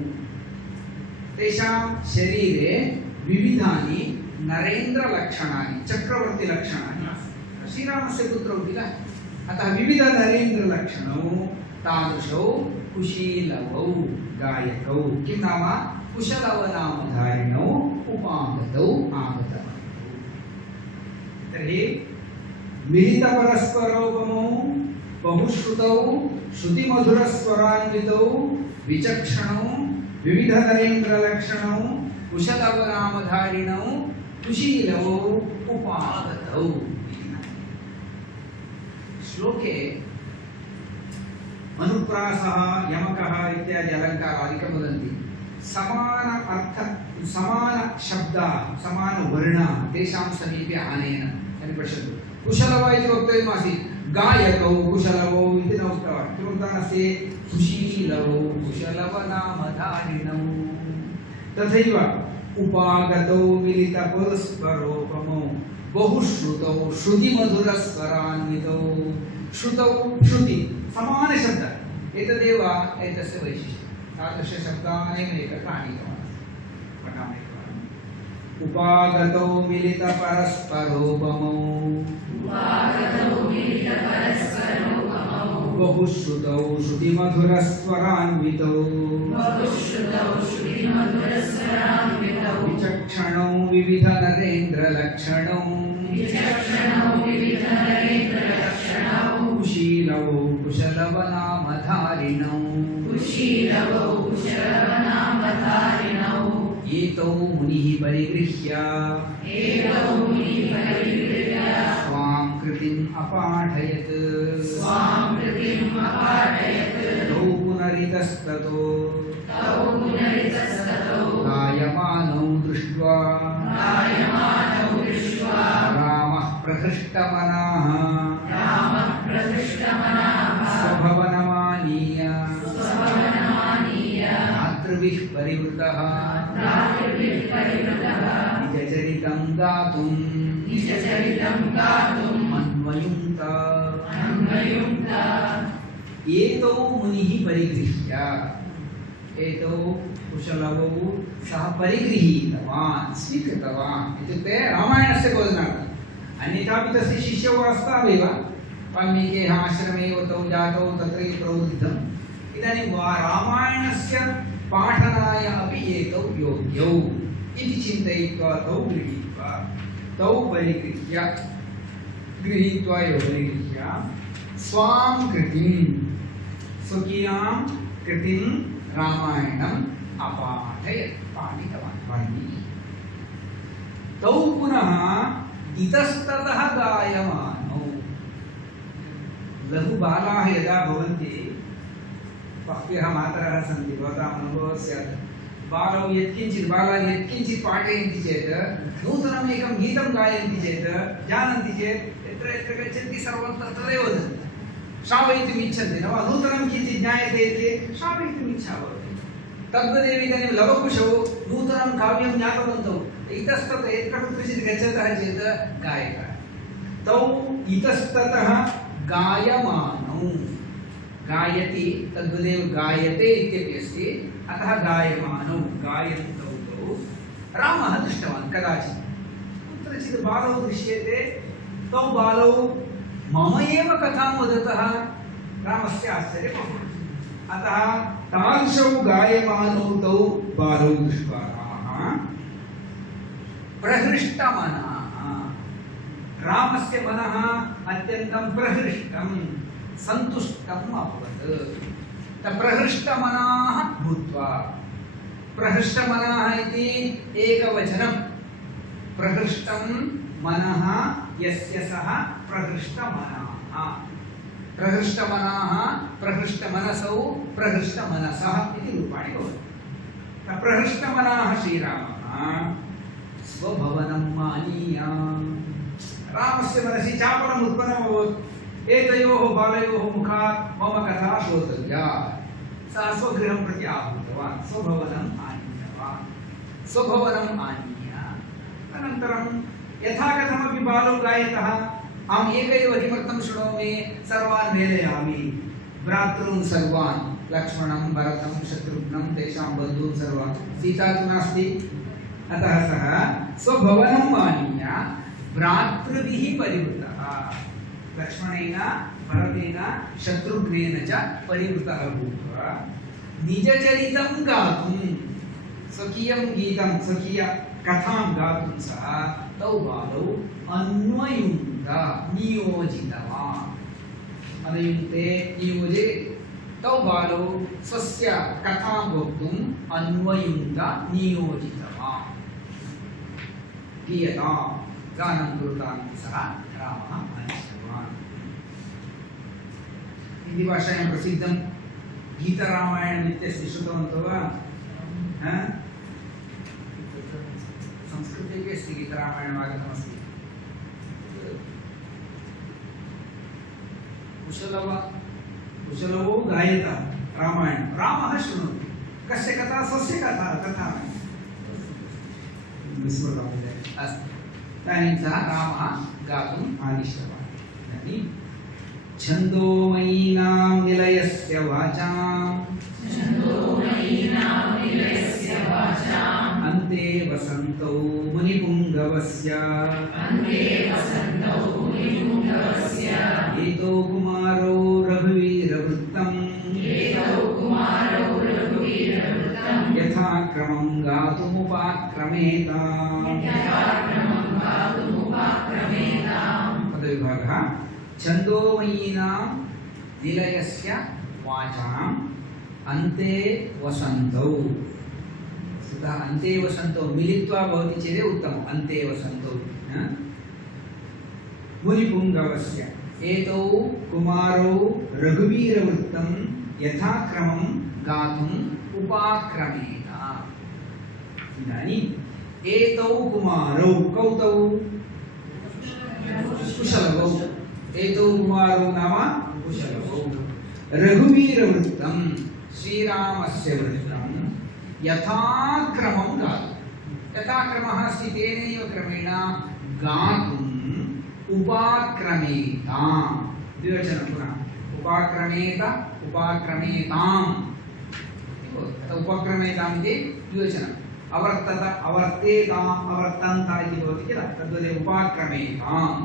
तेषां शरीरे विविधानि नरेन्द्रलक्षणानि चक्रवर्तिलक्षणानि श्रीरामस्य पुत्रौ किल अतः विविधनरेन्द्रलक्षणौ तादृशौ कुशीलवौ गायकौ किं नाम कुशलवनामधारिणौ उपागतौ आगतवन्तौ तर्हि मिलितपरस्परोपमौ बहुश्रुतौ श्रुतिमधुरस्वरान्वितौ विचक्षणौ विविधनरेन्द्रलक्षणौ कुशलवनामधारिणौ कुशीलवौ उपागतौ श्लोके अनुप्रासः यमकः इत्यादि अलङ्कारादिकं वदन्ति समान अर्थ समान शब्दाः समान वर्णाः तेषां समीपे आनयनं तर्हि पश्यतु कुशलव इति वक्तव्यमासीत् गायकौ कुशलवौ इति न उक्तवान् किमुक्तवान् अस्ति कुशीलवौ कुशलवनामधारिणौ तथैव उपागतौ मिलितपरस्परोपमौ बहुश्रुतौ श्रुतिमधुरस्वरान्वितौ श्रुतौ श्रुति समानशब्द एतदेव एतस्य वैशिष्ट्यं तादृशशब्दानेव एकत्र आनीतवान् पठामः एकवारम् उपागतौ मिलितपरस्परोपमौ बहुश्रुतौ श्रुतिमधुरस्वरान्वितौ विचक्षणौ विविधनरेन्द्रलक्षणौ कुशीलवौ कुशलवनामधारिणौ एतौ मुनिः परिगृह्य स्वां कृतिम् अपाठयत् तौ पुनरितस्ततो गायमानौ दृष्ट्वा रामः प्रहृष्टमनाः स्वभवनमानीय मातृभिः परिवृतः निजचरितं गातुम् अन्वयुङ्क्त एतौ मुनिः परिगृह्य एतौ कुशलवौ सः परिगृहीतवान् स्वीकृतवान् इत्युक्ते रामायणस्य बोधनार्थम् अन्यथापि तस्य शिष्यौ आस्तावेव वाल्मीकेः आश्रमे तौ जातौ तत्रैव प्रवृद्धम् इदानीं रामायणस्य पाठनाय अपि एतौ योग्यौ इति चिन्तयित्वा तौ परिगृह्य स्वां कृतिं स्वकीयां कृतिं रामायणम् पाठितवान् वाल्मीकिः। तौ पुनः इतस्ततः गायमानौ। लघुबालाः यदा भवन्ति, बह्व्यः मातरः सन्ति, भवताम् अनुभवः स्यात्। बालाः यत्किञ्चित् पाठयन्ति चेत्, नूतनम् एकं गीतं गायन्ति चेत्, जानन्ति चेत् यत्र यत्र गच्छन्ति सर्वं तत्रैव वदन्ति, श्रावयितुम् इच्छन्ति न वा? नूतनं किञ्चित् ज्ञायते चेत् श्रावयितुम् इच्छा भवति। तद्वदेव इदानीं लवकुशौ नूतनं काव्यं ज्ञातवन्तौ, इतस्ततः यत्र कुत्रचित् गच्छतः चेत् गायकः। तौ इतस्ततः गायमानौ, गायति तद्वदेव गायते इत्यपि अस्ति, अतः गायमानौ गायन्तौ तौ रामः दृष्टवान् कदाचित्। कुत्रचित् बालौ दृश्यते, तौ बालौ मम एव कथां वदतः, रामस्य आश्चर्यम् अभवत्। अतः तादृशौ गायमानौ तौ बालौ दृष्ट्वा रामः प्रहृष्टमनः, रामस्य मनः अत्यन्तं प्रहृष्टं सन्तुष्टम् अभवत्। प्रहृष्टमनाः भूत्वा, प्रहृष्टमनाः इति एकवचनं, प्रहृष्टं मनः यस्य सः प्रहृष्टमनाः, प्रहृष्टमनाः प्रहृष्टमनसौ प्रहृष्टमनसः इति रूपाणि भवन्ति। प्रहृष्टमनाः श्रीरामः स्वभवनम् आनीय, रामस्य मनसि चापलम् उत्पन्नम् अभवत्। एतयोः बालयोः मुखात् मम कथा श्रोतव्या। सः स्वगृहं प्रति आहूतवान्, स्वभवनम् आनीय अनन्तरं यथा कथमपि बालौ गायतः, अहम् एकैव किमर्थं शृणोमि, सर्वान् मेलयामि, भ्रातॄन् सर्वान्, लक्ष्मणं भरतं शत्रुघ्नं तेषां बन्धून् सर्वान्, सीता तु नास्ति। अतः सः स्वभवनम् आनीय भ्रातृभिः परिवृतः, लक्ष्मणेन भरतेन शत्रुघ्नेन च परिवृतः भूत्वा निजचरितं गातुं, स्वकीयं गीतं स्वकीय कथां गातुं सः तौ बालौ अन्वयुक्त नियोजितवान्। अनयुक्ते नियोजे तौ बालौ स्वस्य कथां वक्तुम् अन्वयुक्त नियोजितवान्। गीयतां गानं कुरुताम् इति सः रामः आदिष्टवान्। हिन्दीभाषायां प्रसिद्धं गीतरामायणम् इत्यस्ति, श्रुतवन्तो वा? संस्कृते अपि अस्ति गीतरामायणम् आगतमस्ति। कुशलवो गायत रामायणं, रामः शृणोति। कस्य कथा? स्वस्य कथा, कथा विस्मृतम्। अस्तु, इदानीं सः रामः गातुम् आदिष्टवान्। इदानीं छन्दोमयीनां निलयस्य वाचाम् अन्ते वसन्तौ मुनिपुङ्गवस्य एतौ कुमारौ रघुवीरवृत्तम् यथा क्रमं गातुमुपाक्रमेत। पदविभागः छन्दोमयीनां निलयस्य वाचाम् अन्ते वसन्तौ। अन्ते वसन्तौ मिलित्वा भवति चेत् उत्तमम्। अन्ते वसन्तौ मुनिपुङ्गवस्य एतौ कुमारौ रघुवीरवृत्तं यथाक्रमं गातुम् उपाक्रमेत। इदानीम् एतौ कुमारौ, कौ तौ? कुशलवौ। एतौ कुमारौ नाम कुशलवौ। रघुवीरवृत्तं श्रीरामस्य वृत्तं यथाक्रमं गातुं, यथाक्रमः अस्ति तेनैव क्रमेण गातुम् उपाक्रमेताम्। द्विवचनं पुनः, उपाक्रमेत उपाक्रमेताम्। उपक्रमेताम् इति द्विवचनम्। अवर्तत अवर्तेताम् अवर्तन्त इति भवति किल, तद्वदेव उपाक्रमेताम्,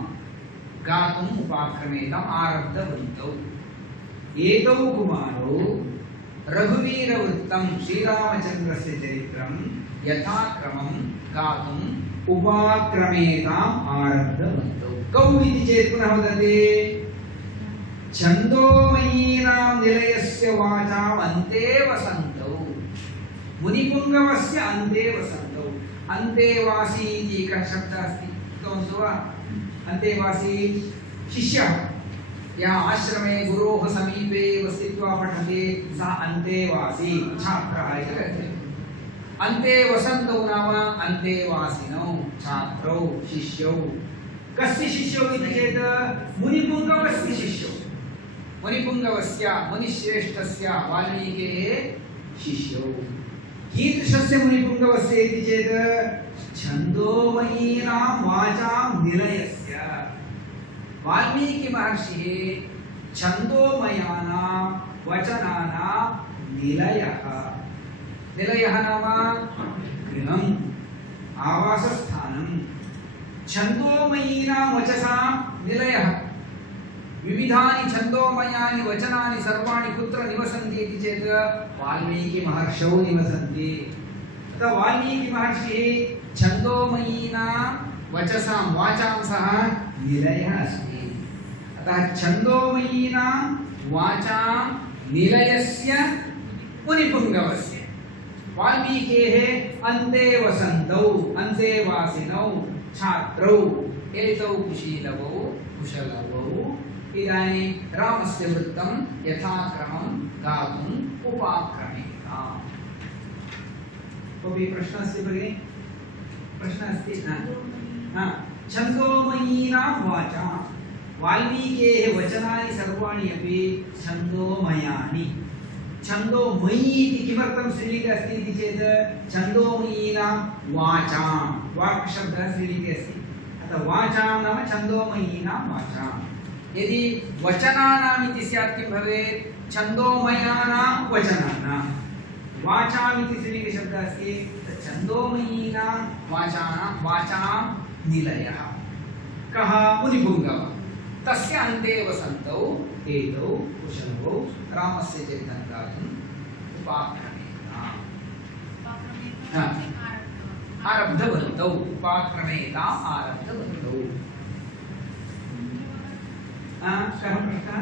गातुम् उपाक्रमेताम् आरब्धवन्तौ। एतौ कुमारौ रघुवीरवृत्तं श्रीरामचन्द्रस्य चरित्रं यथाक्रमं गातुम् उपाक्रमेताम् आरब्धवन्तौ। कौ इति चेत् पुनः वदति छन्दोमयीनां निलयस्य वाचाम् अन्ते वसन्तौ। मुनिपुङ्गवस्य अन्ते वसन्तौ। अन्तेवासी इति एकः शब्दः अस्ति, उक्तवन्तः वा? अन्तेवासी शिष्यः या आश्रमे गुरोः समीपे स्थित्वा पठति सः अन्तेवासी छात्रः इति कथ्यते। अन्ते वसन्तौ नाम अन्तेवासिनौ छात्रौ शिष्यौ। कस्य शिष्यौ इति चेत् मुनिपुङ्गवस्य शिष्यौ। मुनिपुङ्गवस्य मुनिश्रेष्ठस्य वाल्मीकेः शिष्यौ। कीदृशस्य मुनिपुङ्गवस्य इति चेत् छन्दोमयीनां वाचां निलयस्य। वाल्मीकि महर्षिः छन्दोमयानां वचनानां निलयः। निलयः नाम गृहम्, आवासस्थानम्। छन्दोमयीनां वचसां निलयः। विविधानि छन्दोमयानि वचनानि सर्वाणि कुत्र निवसन्ति इति चेत् वाल्मीकि महर्षौ निवसन्ति। अतः वाल्मीकि महर्षिः छन्दोमयीनां वचसां वाचां सः निलयः अस्ति। अतः छन्दोमयीनां वाचां निलयस्य मुनिपुङ्गवस्य वाल्मीकेः अन्ते वसन्तौ अन्तेवासिनौ छात्रौ एतौ कुशलवौ इदानीं रामस्य वृत्तं यथाक्रमं गातुम् उपाक्रमेताम्। कोऽपि प्रश्नः अस्ति भगिनि? प्रश्नः अस्ति? छन्दोमयीनां वाचा वाल्मीकेः वचनानि सर्वाणि अपि छन्दोमयानि। छन्दोमयी इति किमर्थं स्त्रीलिङ्गे अस्ति इति चेत् छन्दोमयीनां वाचां, वाक् शब्दः स्त्रीलिङ्गे अस्ति। अतः वाचां नाम छन्दोमयीनां वाचां। यदि वचनानाम् इति स्यात् किं भवेत्? छन्दोमयानां वचनानां। वाचाम् इति स्त्रीलिङ्गे शब्दः अस्ति। छन्दोमयीनां वाचां निलयः कः? मुनिपुङ्गवः। तस्य अन्ते वसन्तौ एतौ कुशलवौ रामस्य चरितं गातुम् उपाक्रमेताम् आरब्धवन्तौ। उपाक्रमेताम् आरब्धवन्तौ। कः प्रश्नः?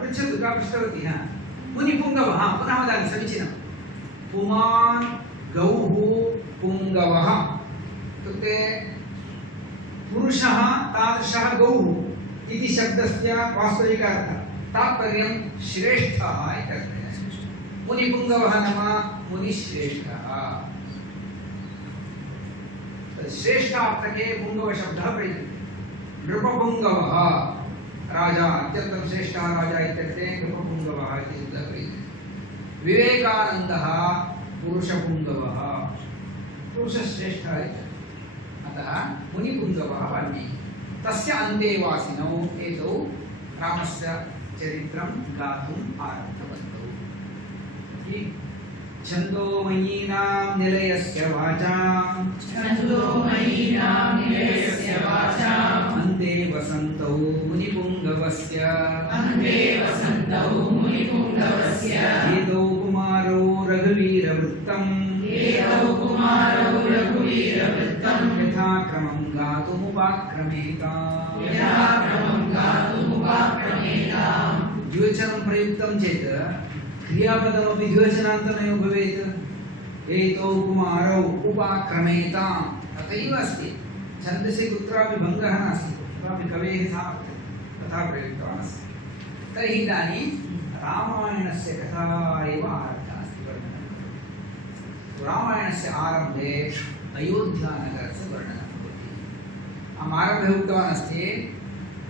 पृच्छतु, का पृष्टवती? मुनिपुङ्गवः। पुनः वदामि, समीचीनं। पुमान् गौः पुङ्गवः इत्युक्ते पुरुषः तादृशः गौः इति शब्दस्य वास्तविक अर्थः। तात्पर्यं श्रेष्ठः इत्यर्थः। मुनिपुङ्गवः नाम मुनिश्रेष्ठः। श्रेष्ठार्थके पुङ्गवशब्दः प्रयुज्यते। नृपपुङ्गवः राजा, अत्यन्तं श्रेष्ठः राजा इत्यर्थे नृपपुङ्गवः इति शब्दः प्रयुज्यते। विवेकानन्दः पुरुषपुङ्गवः, पुरुषश्रेष्ठः इत्यर्थः। अतः मुनिपुङ्गवः वाल्मीकि। तस्य अन्तेवासिनौ एतौ रामस्य चरित्रं गातुम् आरब्धवन्तौ। छन्दोमयीनां निलयस्य वाचाम् अन्ते वसन्तौ मुनिपुङ्गवस्य एतौ कुमारौ रघुवीरवृत्तम् यथाक्रमं गातुमुपाक्रमेताम्। द्विवचनं प्रयुक्तं चेत् क्रियापदमपि द्विवचनान्तमेव भवेत्। एतौ कुमारौ उपाक्रमेताम् तथैव अस्ति। छन्दसि कुत्रापि भङ्गः नास्ति, कुत्रापि कवेः सामर्थ्यं तथा प्रयुक्तवान् अस्ति। तर्हि इदानीं रामायणस्य कथा एव आरब्धा अस्ति वर्णनं। रामायणस्य आरम्भे अयोध्यानगरस्य वर्णनं भवति। अहम् आरम्भे उक्तवान् अस्ति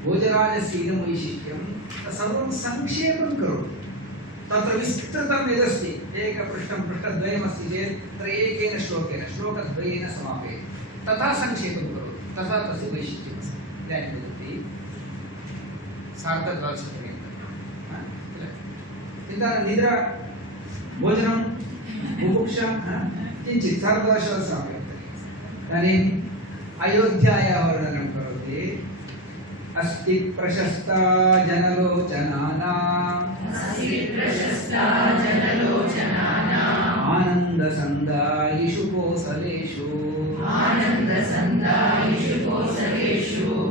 भोजराजस्य इदं वैशिष्ट्यं सर्वं संक्षेपं करोति। तत्र विस्तृतं यदस्ति पृष्ठद्वयमस्ति चेत् तत्र एकेन श्लोकद्वयेन समापयति। तथा संक्षेपं करोति, तथा तस्य वैशिष्ट्यमस्ति। इदानीं वदति सार्धद्वादशपर्यन्तं चिन्ता निद्रा भोजनं बुभुक्षा किञ्चित् सार्धद्वादशसमाप्यते। इदानीम् अयोध्यायाः वर्णनं करोति। अस्ति प्रशस्ता जनलोचनानां आनन्दसन्दायिषु कोसलेषु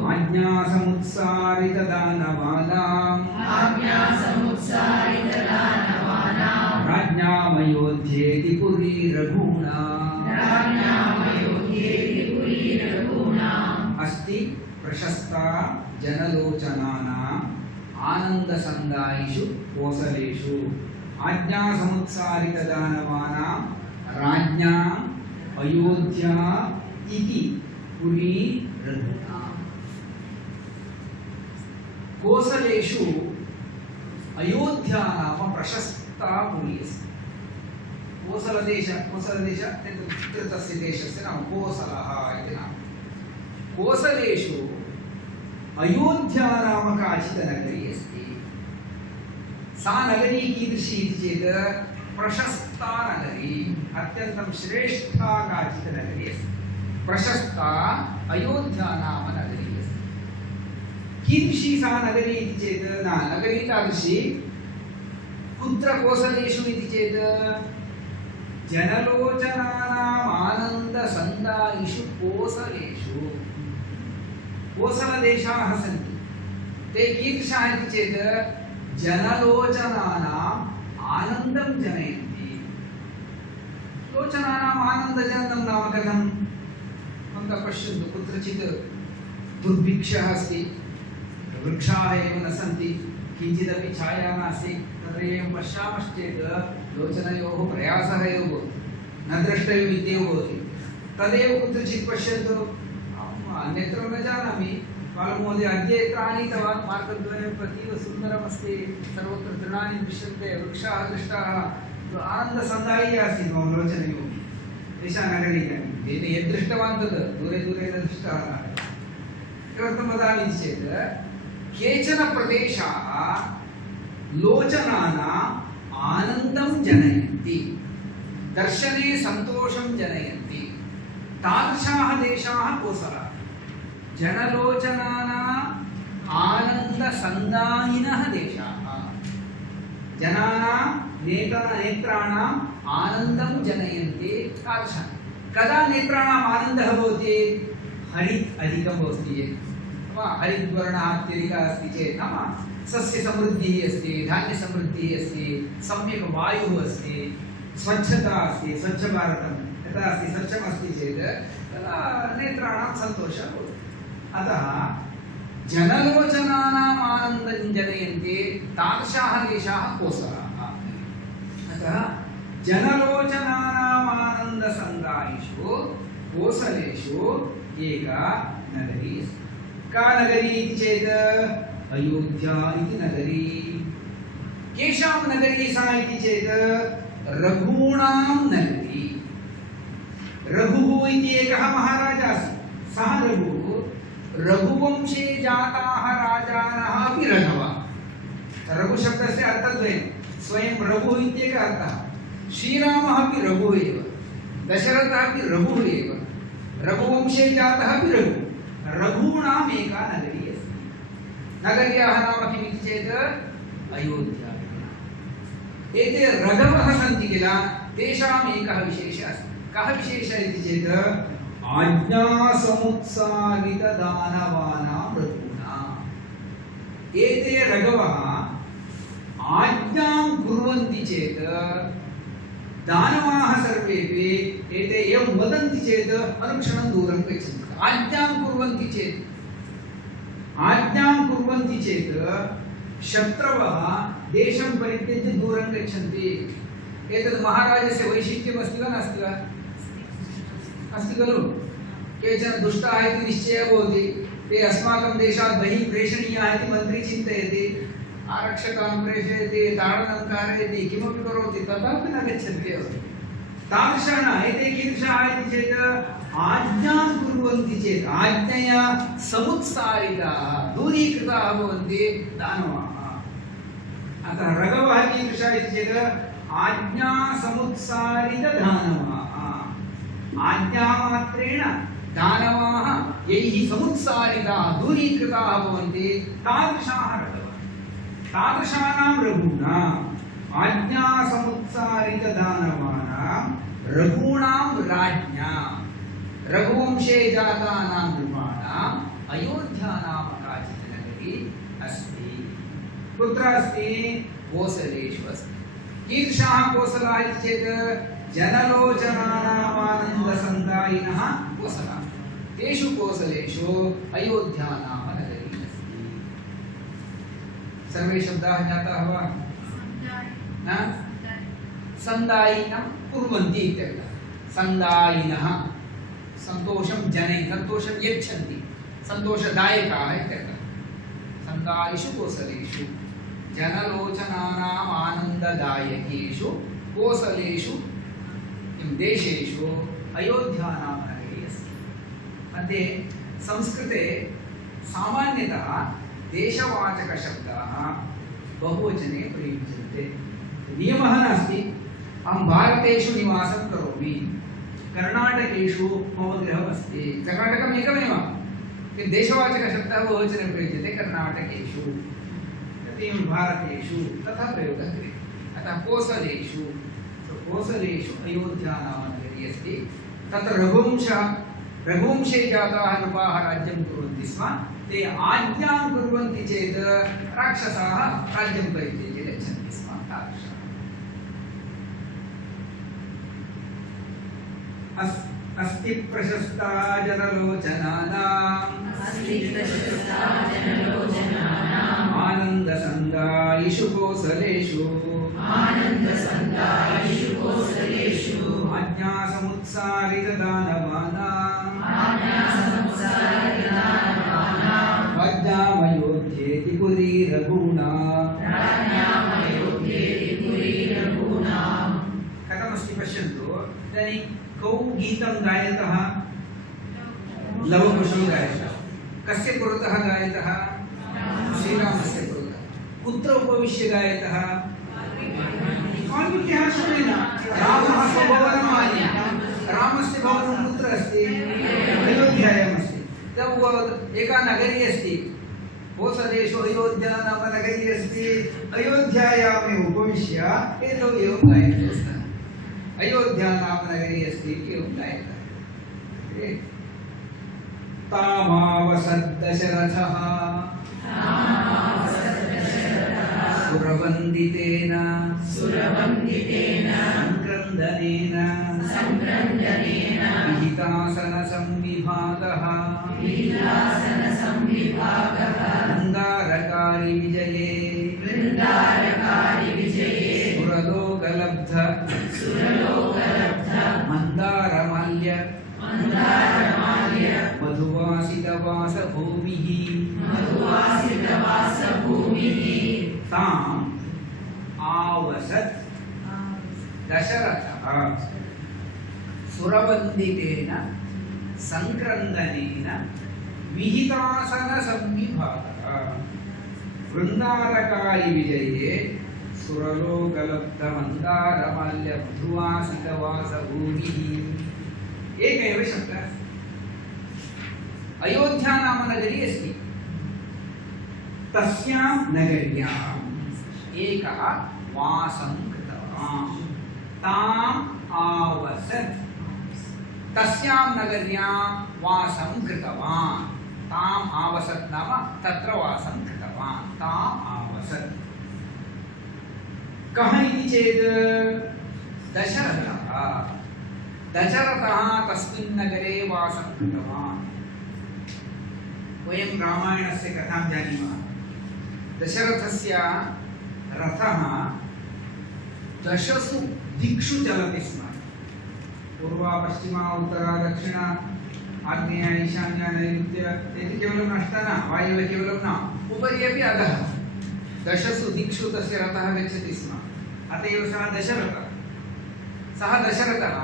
आज्ञासमुत्सारितदानवानां राज्ञामयोध्येति पुरी रघूणाम् अस्ति प्रशस्ता जनलोचनानाम् आनन्दसन्दायिषु कोसलेषु आज्ञासमुत्सारितदानवानां राज्ञाम् अयोध्या इति पुरी रघूणाम् कोसलेषु अयोध्या नाम प्रशस्ता पुरी अस्ति। कोसलदेश तस्य देशस्य नाम कोसलः इति नाम। कोसलेषु अयोध्या नाम काचित् नगरी अस्ति। सा नगरी कीदृशी इति चेत् प्रशस्ता नगरी, अत्यन्तं श्रेष्ठा काचित् नगरी अस्ति। प्रशस्ता अयोध्या नाम नगरी अस्ति। कीदृशी सा नगरी इति चेत् नगरी तादृशी। कुत्र कोसलेषु इति चेत् जनलोचनानाम् आनन्दसन्दायिषु कोसलेषु। कोसलदेशाः सन्ति, ते कीदृशाः इति चेत् जनलोचनानाम् आनन्दं जनयन्ति। लोचनानाम् आनन्दजननं नाम कथं? भवन्तः पश्यन्तु, कुत्रचित् दुर्भिक्षः अस्ति, वृक्षाः एव न सन्ति, किञ्चिदपि छाया नास्ति, तत्र एवं पश्यामश्चेत् लोचनयोः प्रयासः एव भवति, न द्रष्टव्यम् इत्येव भवति। तदेव कुत्रचित् पश्यन्तु, अन्यत्र न जानामि, बालमहोदय अद्य यत्र आनीतवान् मार्गद्वयम् अतीव सुन्दरमस्ति, सर्वत्र तृणानि दृश्यन्ते, वृक्षाः दृष्टाः, आनन्दसन्दायी आसीत् मम लोचनयोः। एषा नगरी तेन यद् दृष्टवान् तद् दूरे दूरे न दृष्टः। किमर्थं वदामि चेत् केचन प्रदेशाः लोचनानाम् आनन्दं जनयन्ति, दर्शने सन्तोषं जनयन्ति। तादृशाः देशाः कोसलाः। जनलोचनानाम् आनन्दसन्दायिनः देशाः, जनानां नेत्राणाम् आनन्दं जनयन्ति तादृशाः। कदा नेत्राणाम् आनन्दः भवति? हरित् अधिकं भवति चेत्, हरिद्वर्णः अत्यधिकः अस्ति चेत्, नाम सस्यसमृद्धिः अस्ति, धान्यसमृद्धिः अस्ति, सम्यक् वायुः अस्ति, स्वच्छता अस्ति, स्वच्छभारतं यथा अस्ति, स्वच्छमस्ति चेत् तदा नेत्राणां सन्तोषः भवति। अतः जनलोचनानाम् आनन्दं जनयन्ति तादृशाः देशाः कोसलाः। अतः जनलोचनानाम् आनन्दसन्दायिषु कोसलेषु एका नगरी अस्ति। का नगरी इति चेत् अयोध्या इति नगरी। केषां नगरी सा इति चेत् रघूणां नगरी। रघुः इति एकः महाराजा अस्ति। सः रघुः रघुवंशे जाताः राजानः अपि रघवः। रघुशब्दस्य अर्थद्वयं, स्वयं रघुः इत्येकः अर्थः। श्रीरामः अपि रघुः एव, दशरथः अपि रघुः एव, रघुवंशे जातः अपि रघुः। रघूणाम् एका नगरी अस्ति। नगर्याः नाम किम् इति चेत् अयोध्या। एते रघवः सन्ति किल, तेषाम् एकः विशेषः अस्ति। कः विशेषः इति चेत् आज्ञासमुत्सारितदानवानां रघूणाम्। एते रघवः आज्ञां कुर्वन्ति चेत् दानवाः सर्वेपि एते एवं वदन्ति चेत् अनुक्षणं दूरं गच्छन्ति। आज्ञां कुर्वन्ति चेत् शत्रवः देशं परित्यज्य दूरं गच्छन्ति। एतद् महाराजस्य वैशिष्ट्यम् अस्ति वा नास्ति वा? अस्ति खलु। केचन दुष्टाः इति निश्चयः भवति, ते अस्माकं देशात् बहिः प्रेषणीयाः इति मन्त्री चिन्तयति, आरक्षकान् प्रेषयति, ताडनं कारयति, किमपि करोति, तथापि न गच्छन्ति एव। तादृशाः न, एते कीदृशाः इति चेत् आज्ञां कुर्वन्ति चेत् आज्ञया समुत्सारिताः, दूरीकृताः भवन्ति दानवाः। अतः रघवः कीदृशः इति चेत् आज्ञा समुत्सारितदानवाः। आज्ञामात्रेण दानवाः यैः समुत्सारिताः दूरीकृताः भवन्ति तादृशाः रघवः। तादृशानां रघूणाम् आज्ञासमुत्सारितदानवानां रघूणां राज्ञां रघुवंशे जातानां नृपाणाम् अयोध्या नाम काचित् नगरी अस्ति। कुत्र अस्ति? कोसलेषु अस्ति। कीदृशाः कोसलाः इति चेत् जनलोचनानामानन्दसन्दायिनः कोसलाः। तेषु कोसलेषु अयोध्या नाम नगरी अस्ति। सर्वे शब्दाः ज्ञाताः वा? संदायिनं कुर्वन्ति इत्यर्थः। संदायिनः सन्तोषं जनयन्ति, सन्तोषं यच्छन्ति, सन्तोषदायकाः इत्यर्थः। संदायिषु कोसलेषु जनलोचनानाम् आनन्ददायकेषु कोसलेषु देशेषु अयोध्या नाम नगरी अस्ति। मध्ये संस्कृते सामान्यतः देशवाचकशब्दाः बहुवचने प्रयुज्यन्ते। नियमः नास्ति। अहं भारतेषु निवासं करोमि, कर्णाटकेषु मम गृहमस्ति। कर्णाटकम् एकमेव, किन्तु देशवाचकशब्दः बहुवचने प्रयुज्यते। कर्णाटकेषु, तथैव भारतेषु तथा प्रयोगः क्रियते। अतः कोसलेषु, कोसलेषु अयोध्या नाम नगरी अस्ति। तत्र रघुवंशे जाताः नृपाः राज्यं कुर्वन्ति स्म। ते आज्ञां कुर्वन्ति चेत् राक्षसाः राज्यं परित्यज्य गच्छन्ति स्म। तादृशः अस्ति प्रशस्ता जनलोचनानाम् आनन्दसन्दायिषु कोसलेषु आज्ञासमुत्सारितदानवानाम् राज्ञामयोध्येति पुरी रघूणाम्। कथमस्ति पश्यन्तु। इदानीं कौ गीतं गायतः? लवकुशो गायतः। कस्य पुरतः गायतः? श्रीरामस्य पुरतः। कुत्र उपविश्य गायतः? वाल्मीकिः शब्देन। रामः स्वभवनम् आनीय। रामस्य भवनं कुत्र अस्ति? अयोध्यायाम् अस्ति। एका नगरी अस्ति, कोसलेषु अयोध्या नाम नगरी अस्ति। अयोध्यायामेव उपविश्य एतौ एवं गायन्ति स्म। अयोध्या नाम नगरी अस्ति इति एवं गायतः। तामावसत् दशरथः सुरवन्दितेन संक्रन्दनेन विहितासनसंविभागः वृन्दारकारि विजये सुरलोकलब्ध मन्दारमाल्य मधुवासितवासभूमिः ताम् आवसत् दशरथः सुरवन्दितेन संक्रन्दनेन विहितासनसंविभागः वृन्दारकारि विजये सुरलोकलब्धमन्दारमाल्य मधुवासितवासभूमिः। एकमेव शब्दः। अयोध्या नाम नगरी अस्ति। तस्यां नगर्याम् एकः वासं कृतवान्। ताम् आवसत्। तस्यां नगर्यां वासं कृतवान्। ताम् आवसत् नाम तत्र वासं कृतवान्। ताम् आवसत्। कः इति चेत् दशरथः। दशरथः तस्मिन् नगरे वासं कृतवान्। वयं रामायणस्य कथां जानीमः। दशरथस्य रथः दशसु दिक्षु चलति स्म। पूर्वा पश्चिमा उत्तरा दक्षिणा आग्नेय ईशान्य नैऋत्य इति केवलं अष्टा न, वायुव्य केवलं न, उपरि अपि अधः दशसु दिक्षु तस्य रथः गच्छति स्म। अत एव सः दशरथः। सः दशरथः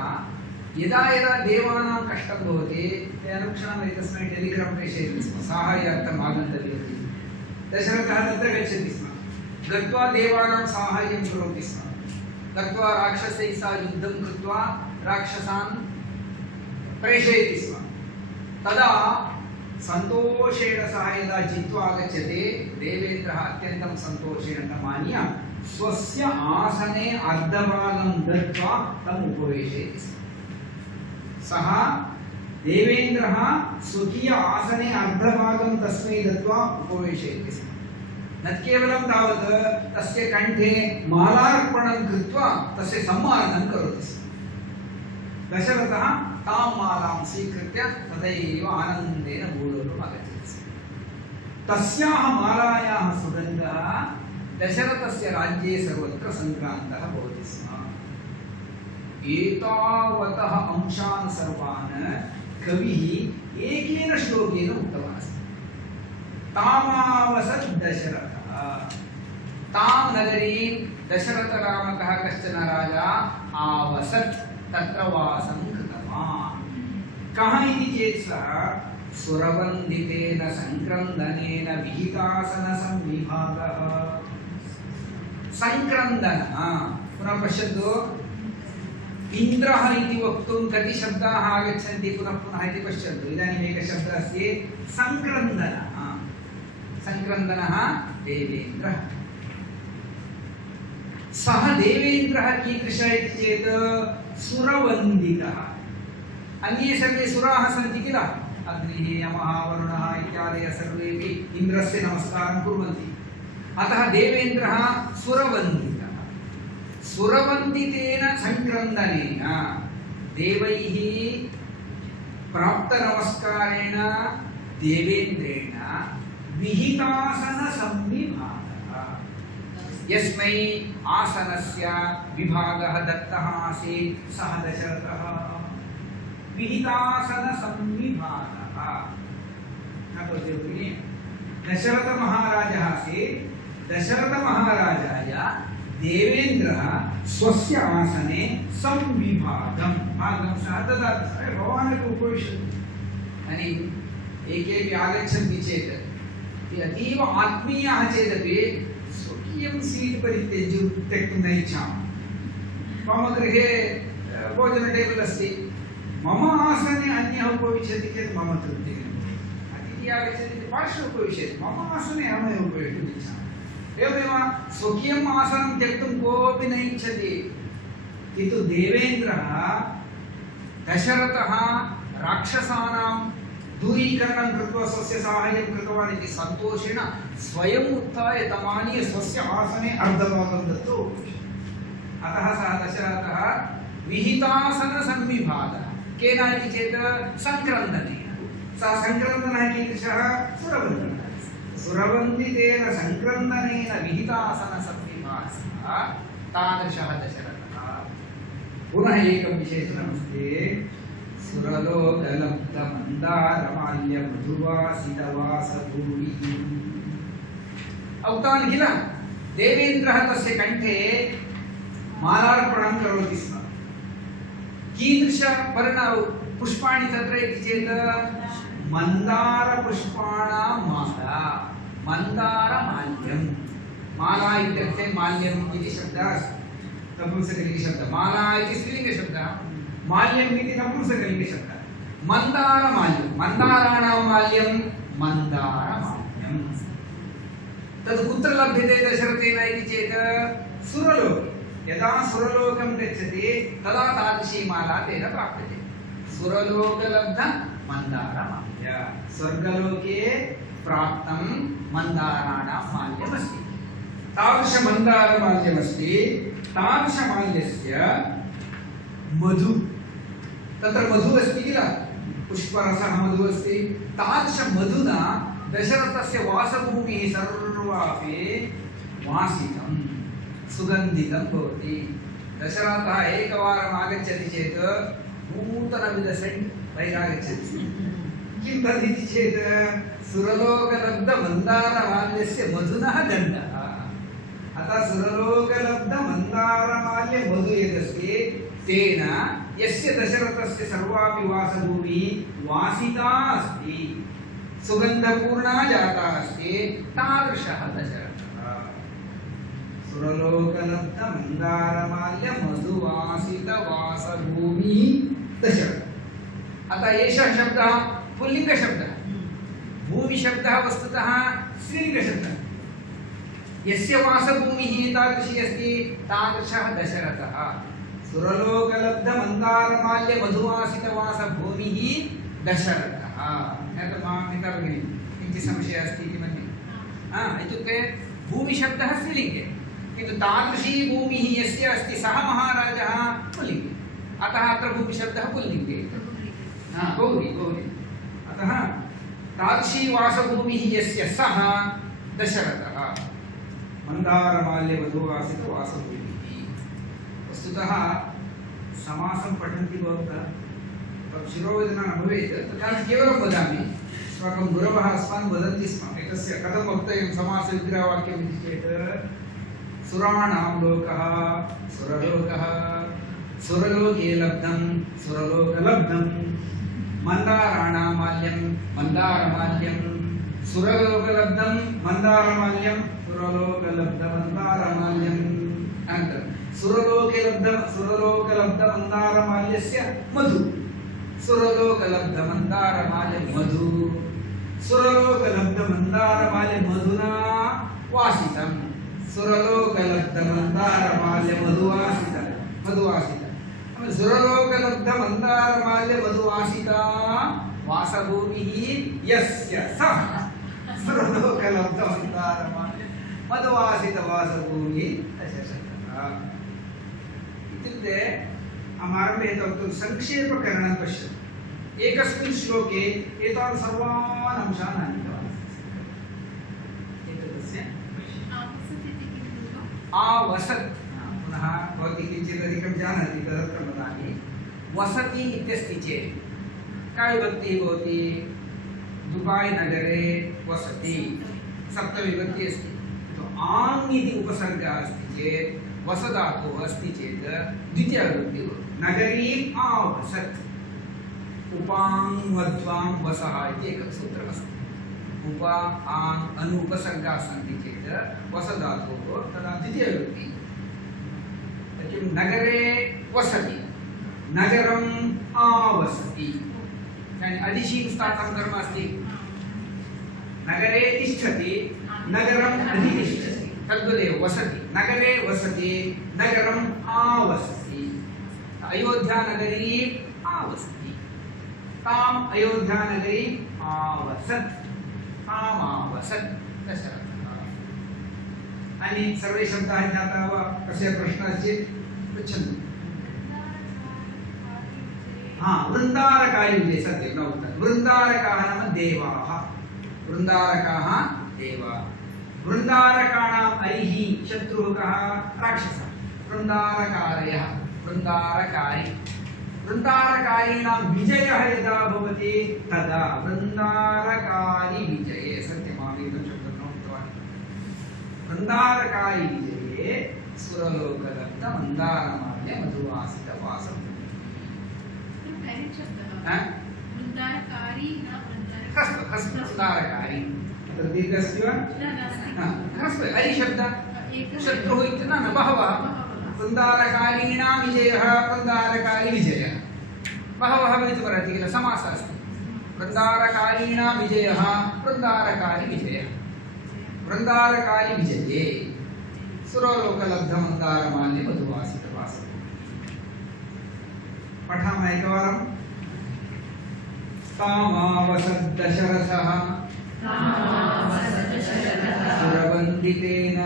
यदा यदा देवानां कष्टं भवति ते अनुक्षणम् एतस्मै टेलिग्राम् प्रेषयति स्म, साहाय्यार्थम् आगन्तव्यम् इति। दशरथः तत्र गच्छति स्म। गत्वा देवानां साहाय्यं करोति स्म। गत्वा राक्षसैः सह युद्धं कृत्वा राक्षसान् प्रेषयति स्म। तदा सन्तोषेण सह यदा जित्वा आगच्छति देवेन्द्रः अत्यन्तं सन्तोषेण तमानीय स्वस्य आसने अर्धभागं दत्त्वा तम् उपवेशयति स्म। सः देवेन्द्रः स्वकीय आसने अर्धभागं तस्मै दत्त्वा उपवेशयति स्म। न केवलं तावत् तस्य कण्ठे मालार्पणं कृत्वा तस्य सम्माननं करोति स्म। दशरथः तां मालां स्वीकृत्य तदैव आनन्देन भूलोकम् आगच्छति स्म। तस्याः मालायाः सुगन्धः दशरथस्य राज्ये सर्वत्र सङ्क्रान्तः भवति स्म। एतावतः अंशान् सर्वान् कविः एकेन श्लोकेन उक्तवान् अस्ति। तामावसत् दशरथः, तां नगरीं दशरथनामकः कश्चन राजा आवसत्, तत्र वासं कृतवान्। कः इति चेत् सः सुरवन्दितेन सङ्क्रन्दनेन विहितासनसंविभागः। सङ्क्रन्दनः पुनः पश्यतु, इन्द्रः इति वक्तुं कति शब्दाः आगच्छन्ति पुनः पुनः इति पश्यन्तु। इदानीम् एकः शब्दः अस्ति सङ्क्रन्दनः। सङ्क्रन्दनः देवेन्द्रः। सः देवेन्द्रः कीदृशः इति चेत् सुरवन्दितः। अन्ये सर्वे सुराः सन्ति किल, अग्निः यमः वरुणः इत्यादयः सर्वेपि इन्द्रस्य नमस्कारं कुर्वन्ति। अतः देवेन्द्रः सुरवन्दितः। सुरवन्दितेन सङ्क्रन्दनेन देवैः प्राप्तनमस्कारेण देवेन्द्रेण विहितासनसंविभागः। यस्मै आसनस्य विभागः दत्तः आसीत् सः दशरथः। विहितासनसंविभागः दशरथमहाराजः आसीत्। दशरथमहाराजाय देवेन्द्रः स्वस्य आसने संविभागं भागं सः ददाति। भवान् अपि उपविशतु। इदानीम् एकेपि आगच्छन्ति चेत् अतीव आत्मीयाः चेदपि स्वकीयं सीट् परित्यज्य त्यक्तुं न इच्छामः। मम गृहे भोजन टेबल् अस्ति, मम आसने अन्यः उपविशति चेत् मम तृप्तिः न भवति। अतिथिः आगच्छति पार्श्वे उपविशति, मम आसने अहमेव उपवेष्टुम् इच्छामि। एवमेव स्वकीयम् आसनं त्यक्तुं कोऽपि न इच्छति। किन्तु देवेन्द्रः दशरथः राक्षसानां दूरीकरणं कृत्वा स्वस्य साहाय्यं कृतवान् इति सन्तोषेण स्वयम् उत्थाय तमानीय स्वस्य आसने अर्धभागं दत्त्वा उपविशति। अतः सः दशरथः विहितासनसंविभागः। केन इति चेत् सङ्क्रन्दनेन। सः सङ्क्रन्दनः कीदृशः? सुरवन्दितः। सुरवन्दितेन सङ्क्रन्दनेन विहितासनसंविभागः तादृशः दशरथः। पुनः एकं विशेषणमस्ति, सुरलोकलब्धमन्दारमाल्यमधुवासितवासभूमिः। उक्तवान् किल, देवेन्द्रः तस्य कण्ठे मालार्पणं करोति स्म। कीदृश पुष्पाणि तत्र इति चेत् मन्दारपुष्पाणां माला, मन्दारमाल्यं। माला इत्युक्ते माल्यम् इति शब्दः नपुंसकलिङ्गशब्दः। माला इति स्त्रीलिङ्गशब्दः, माल्यम् इति नपुंसकलिङ्गशब्दः। मन्दारमाल्यं, मन्दाराणां माल्यं मन्दारमाल्यं। तद् कुत्र लभ्यते दशरथेन इति चेत् सुरलोके। यदा सुरलोकं गच्छति तदा तादृशी माला तेन प्राप्यते। सुरलोकलब्ध मन्दारमाल्य। स्वर्गलोके प्राप्तं मन्दाराणां माल्यमस्ति। तादृशमन्दारमाल्यमस्ति। तादृशमाल्यस्य मधु, तत्र मधु अस्ति किल, पुष्परसः मधु अस्ति। तादृशमधुना दशरथस्य वासभूमिः सर्वापि वासितं सुगन्धितं भवति। दशरथः एकवारम् आगच्छति चेत् नूतनविध सेण्ट् बहिरागच्छति। किं तदिति चेत् सुरलोकलब्धमन्दारमाल्यस्य मधुनः गन्धः। अतः सुरलोकलब्धमन्दारमाल्य मधु यदस्ति तेन यस्य दशरथस्य सर्वापि वासभूमिः वासिता अस्ति, सुगन्धपूर्णा जाता अस्ति, तादृशः दशरथः। सुरलोकलब्धमन्दारमाल्य मधुवासितवासभूमिः दशरथः। अतः एषः शब्दः पुल्लिङ्गशब्दः। भूमिशब्दः वस्तुतः स्त्रीलिङ्गशब्दः। यस्य वासभूमिः एतादृशी अस्ति तादृशः दशरथः। सुरलोकलब्धमन्दारमाल्यमधुवासितवासभूमिः दशरथः। पिता भगिनी किञ्चित् संशयः अस्ति इति मन्ये। इत्युक्ते भूमिशब्दः स्त्रीलिङ्गे, किन्तु तादृशी भूमिः यस्य अस्ति सः महाराजः पुल्लिङ्गे, अतः अत्र भूमिशब्दः पुल्लिङ्गे। गौरी गौरी अतः तादृशी वासभूमिः यस्य सः दशरथः। मन्दारमाल्यमधुवासितवासभूमिः। वस्तुतः समासं पठन्ति भवन्तः, शिरोवेदना न भवेत्, तथापि केवलं वदामि। अस्माकं गुरवः अस्मान् वदन्ति स्म एतस्य कथं वक्तव्यं समासविग्रहवाक्यम् इति चेत् सुराणां लोकः सुरलोकः, सुरलोके लब्धं सुरलोकलब्धं, मन्दाराणां माल्यं मन्दारमाल्यं, सुरलोकलब्धं मन्दारमाल्यं सुरलोकलब्धमन्दारमाल्यम्। अनन्तरं सुरलोकलब्धमन्दारमाल्यस्य मधु, सुरलोकलब्धमन्दारमाल्यं मधु, सुरलोकलब्धमन्दारमाल्यमधुना वासितं, सुरलोकलब्धमन्दारमाल्यमधुवासितं मधुवासितं। सुरलोकलब्धमन्दारमाल्यमधुवासिता वासभूमिः यस्य सः सुरलोकलब्धमन्दारमाल्यमधुवासितवासभूमिः दशरथः। इत्युक्ते आरम्भे वक्तुं संक्षेपकरणं पश्यतु। एकस्मिन् श्लोके एतान् सर्वान् अंशान् आनीतवान्। एतदस्य आवसत्। पुनः भवती किञ्चित् अधिकं जानाति तदर्थं वदामि। वसति इत्यस्ति चेत् का विभक्तिः भवति? दुबाई नगरे वसति, सप्तमीविभक्तिः अस्ति। आङ् इति उपसर्गः अस्ति चेत् वसधातुः अस्ति चेत् द्वितीयविभक्तिः भवति। नगरी आवसत्, उपां वध्वां वसः इति एकं सूत्रमस्ति। उप आङ् अनु उपसर्गाः सन्ति चेत् वसधातुः तदा द्वितीयविभक्तिः। किं नगरे वसति, नगरम् आवसति। अदिशीं स्थानं कर्म अस्ति। नगरे तिष्ठति, नगरम् अधितिष्ठति, तद्वदेव वसति। नगरे वसति, नगरम् आवसति। अयोध्यानगरी आवसति, ताम् अयोध्यानगरी आवसत्, ताम् आवसत् दशरथः। अन्ये सर्वे शब्दाः ज्ञाताः वा? कस्य प्रश्नः चेत् पृच्छन्तु। वृन्दारकायुजे सत्यं न उक्तं। वृन्दारकाः नाम देवाः। वृन्दारकाः देवाः। वृन्दारकाणाम् अरिः शत्रुः कः? राक्षसः। वृन्दारकारयः, वृन्दारकारी। वृन्दारकारीणां विजयः यदा भवति तदा वृन्दारकारी विजये। सत्यमावेदं शब्दं न उक्तवान्। वृन्दारकारी विजये सुरलोकलब्धमन्दारमाल्यमधुवासितवासम्। वृन्दारकारी दीर्घस्ति वा? अरिशब्दः शत्रुः इति न बहवः। वृन्दारकारीणां विजयः, वृन्दारकारी विजयः। बहवः भवितुमर्हति किल, समासः अस्ति। वृन्दारकारीणां विजयः, वृन्दारकारी विजयः। वृन्दारकारी विजये सुरलोकलब्धमन्दारमाल्यमधुवासितवासः। पठामः एकवारं। तामावसद्दशरथः सुरवन्दितेन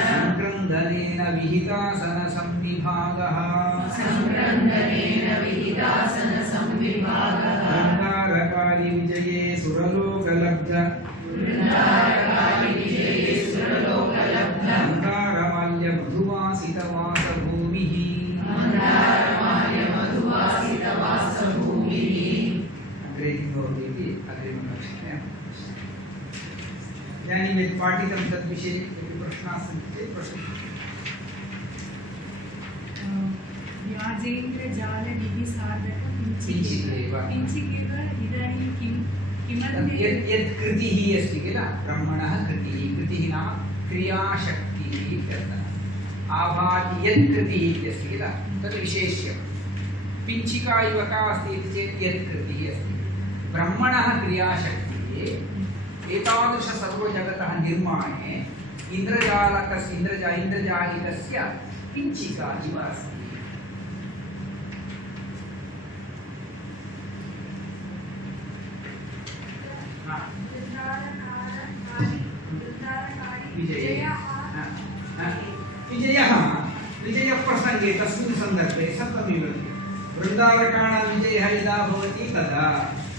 संक्रन्दनेन विहितासनसंविभागः वृन्दारकारी विजये सुरलोकलब्ध मन्दारमाल्यमधुवासितवासभूमिः। अग्रे किं भवति इति अग्रिमकक्षायां। इदानीं यत् पाठितं तद्विषये यदि प्रश्नाः सन्ति चेत् पृच्छन्तु। व्याजेन्द्रजालनिधिसाधकं किञ्चिदेव इदानीं किमर्थं यत् कृतिः अस्ति किल, ब्रह्मणः कृतिः। कृतिः नाम क्रियाशक्तिः इत्यर्थः। आभाति यत् कृतिः इत्यस्ति किल, तद् विशेष्यम्। पिञ्चिका इव का अस्ति इति चेत् यत् कृतिः अस्ति ब्रह्मणः क्रियाशक्तिः एतादृश सर्वजगतः निर्माणे इन्द्रजालिकस्य पिञ्चिका इव अस्ति। विजयप्रसङ्गे तस्मिन् सन्दर्भे सप्तमी वृन्दारकाणां विजयः यदा भवति तदा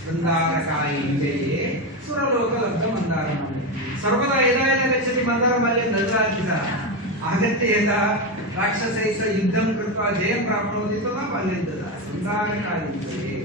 वृन्दारकाय विजये सुरलोकलब्धमन्दारम् सर्वदा यदा यदा गच्छति मन्दारमाल्यं ददाति सः आगत्य यदा राक्षसैः सह युद्धं कृत्वा जयं प्राप्नोति तदा माल्यं ददाति वृन्दारकाय विजये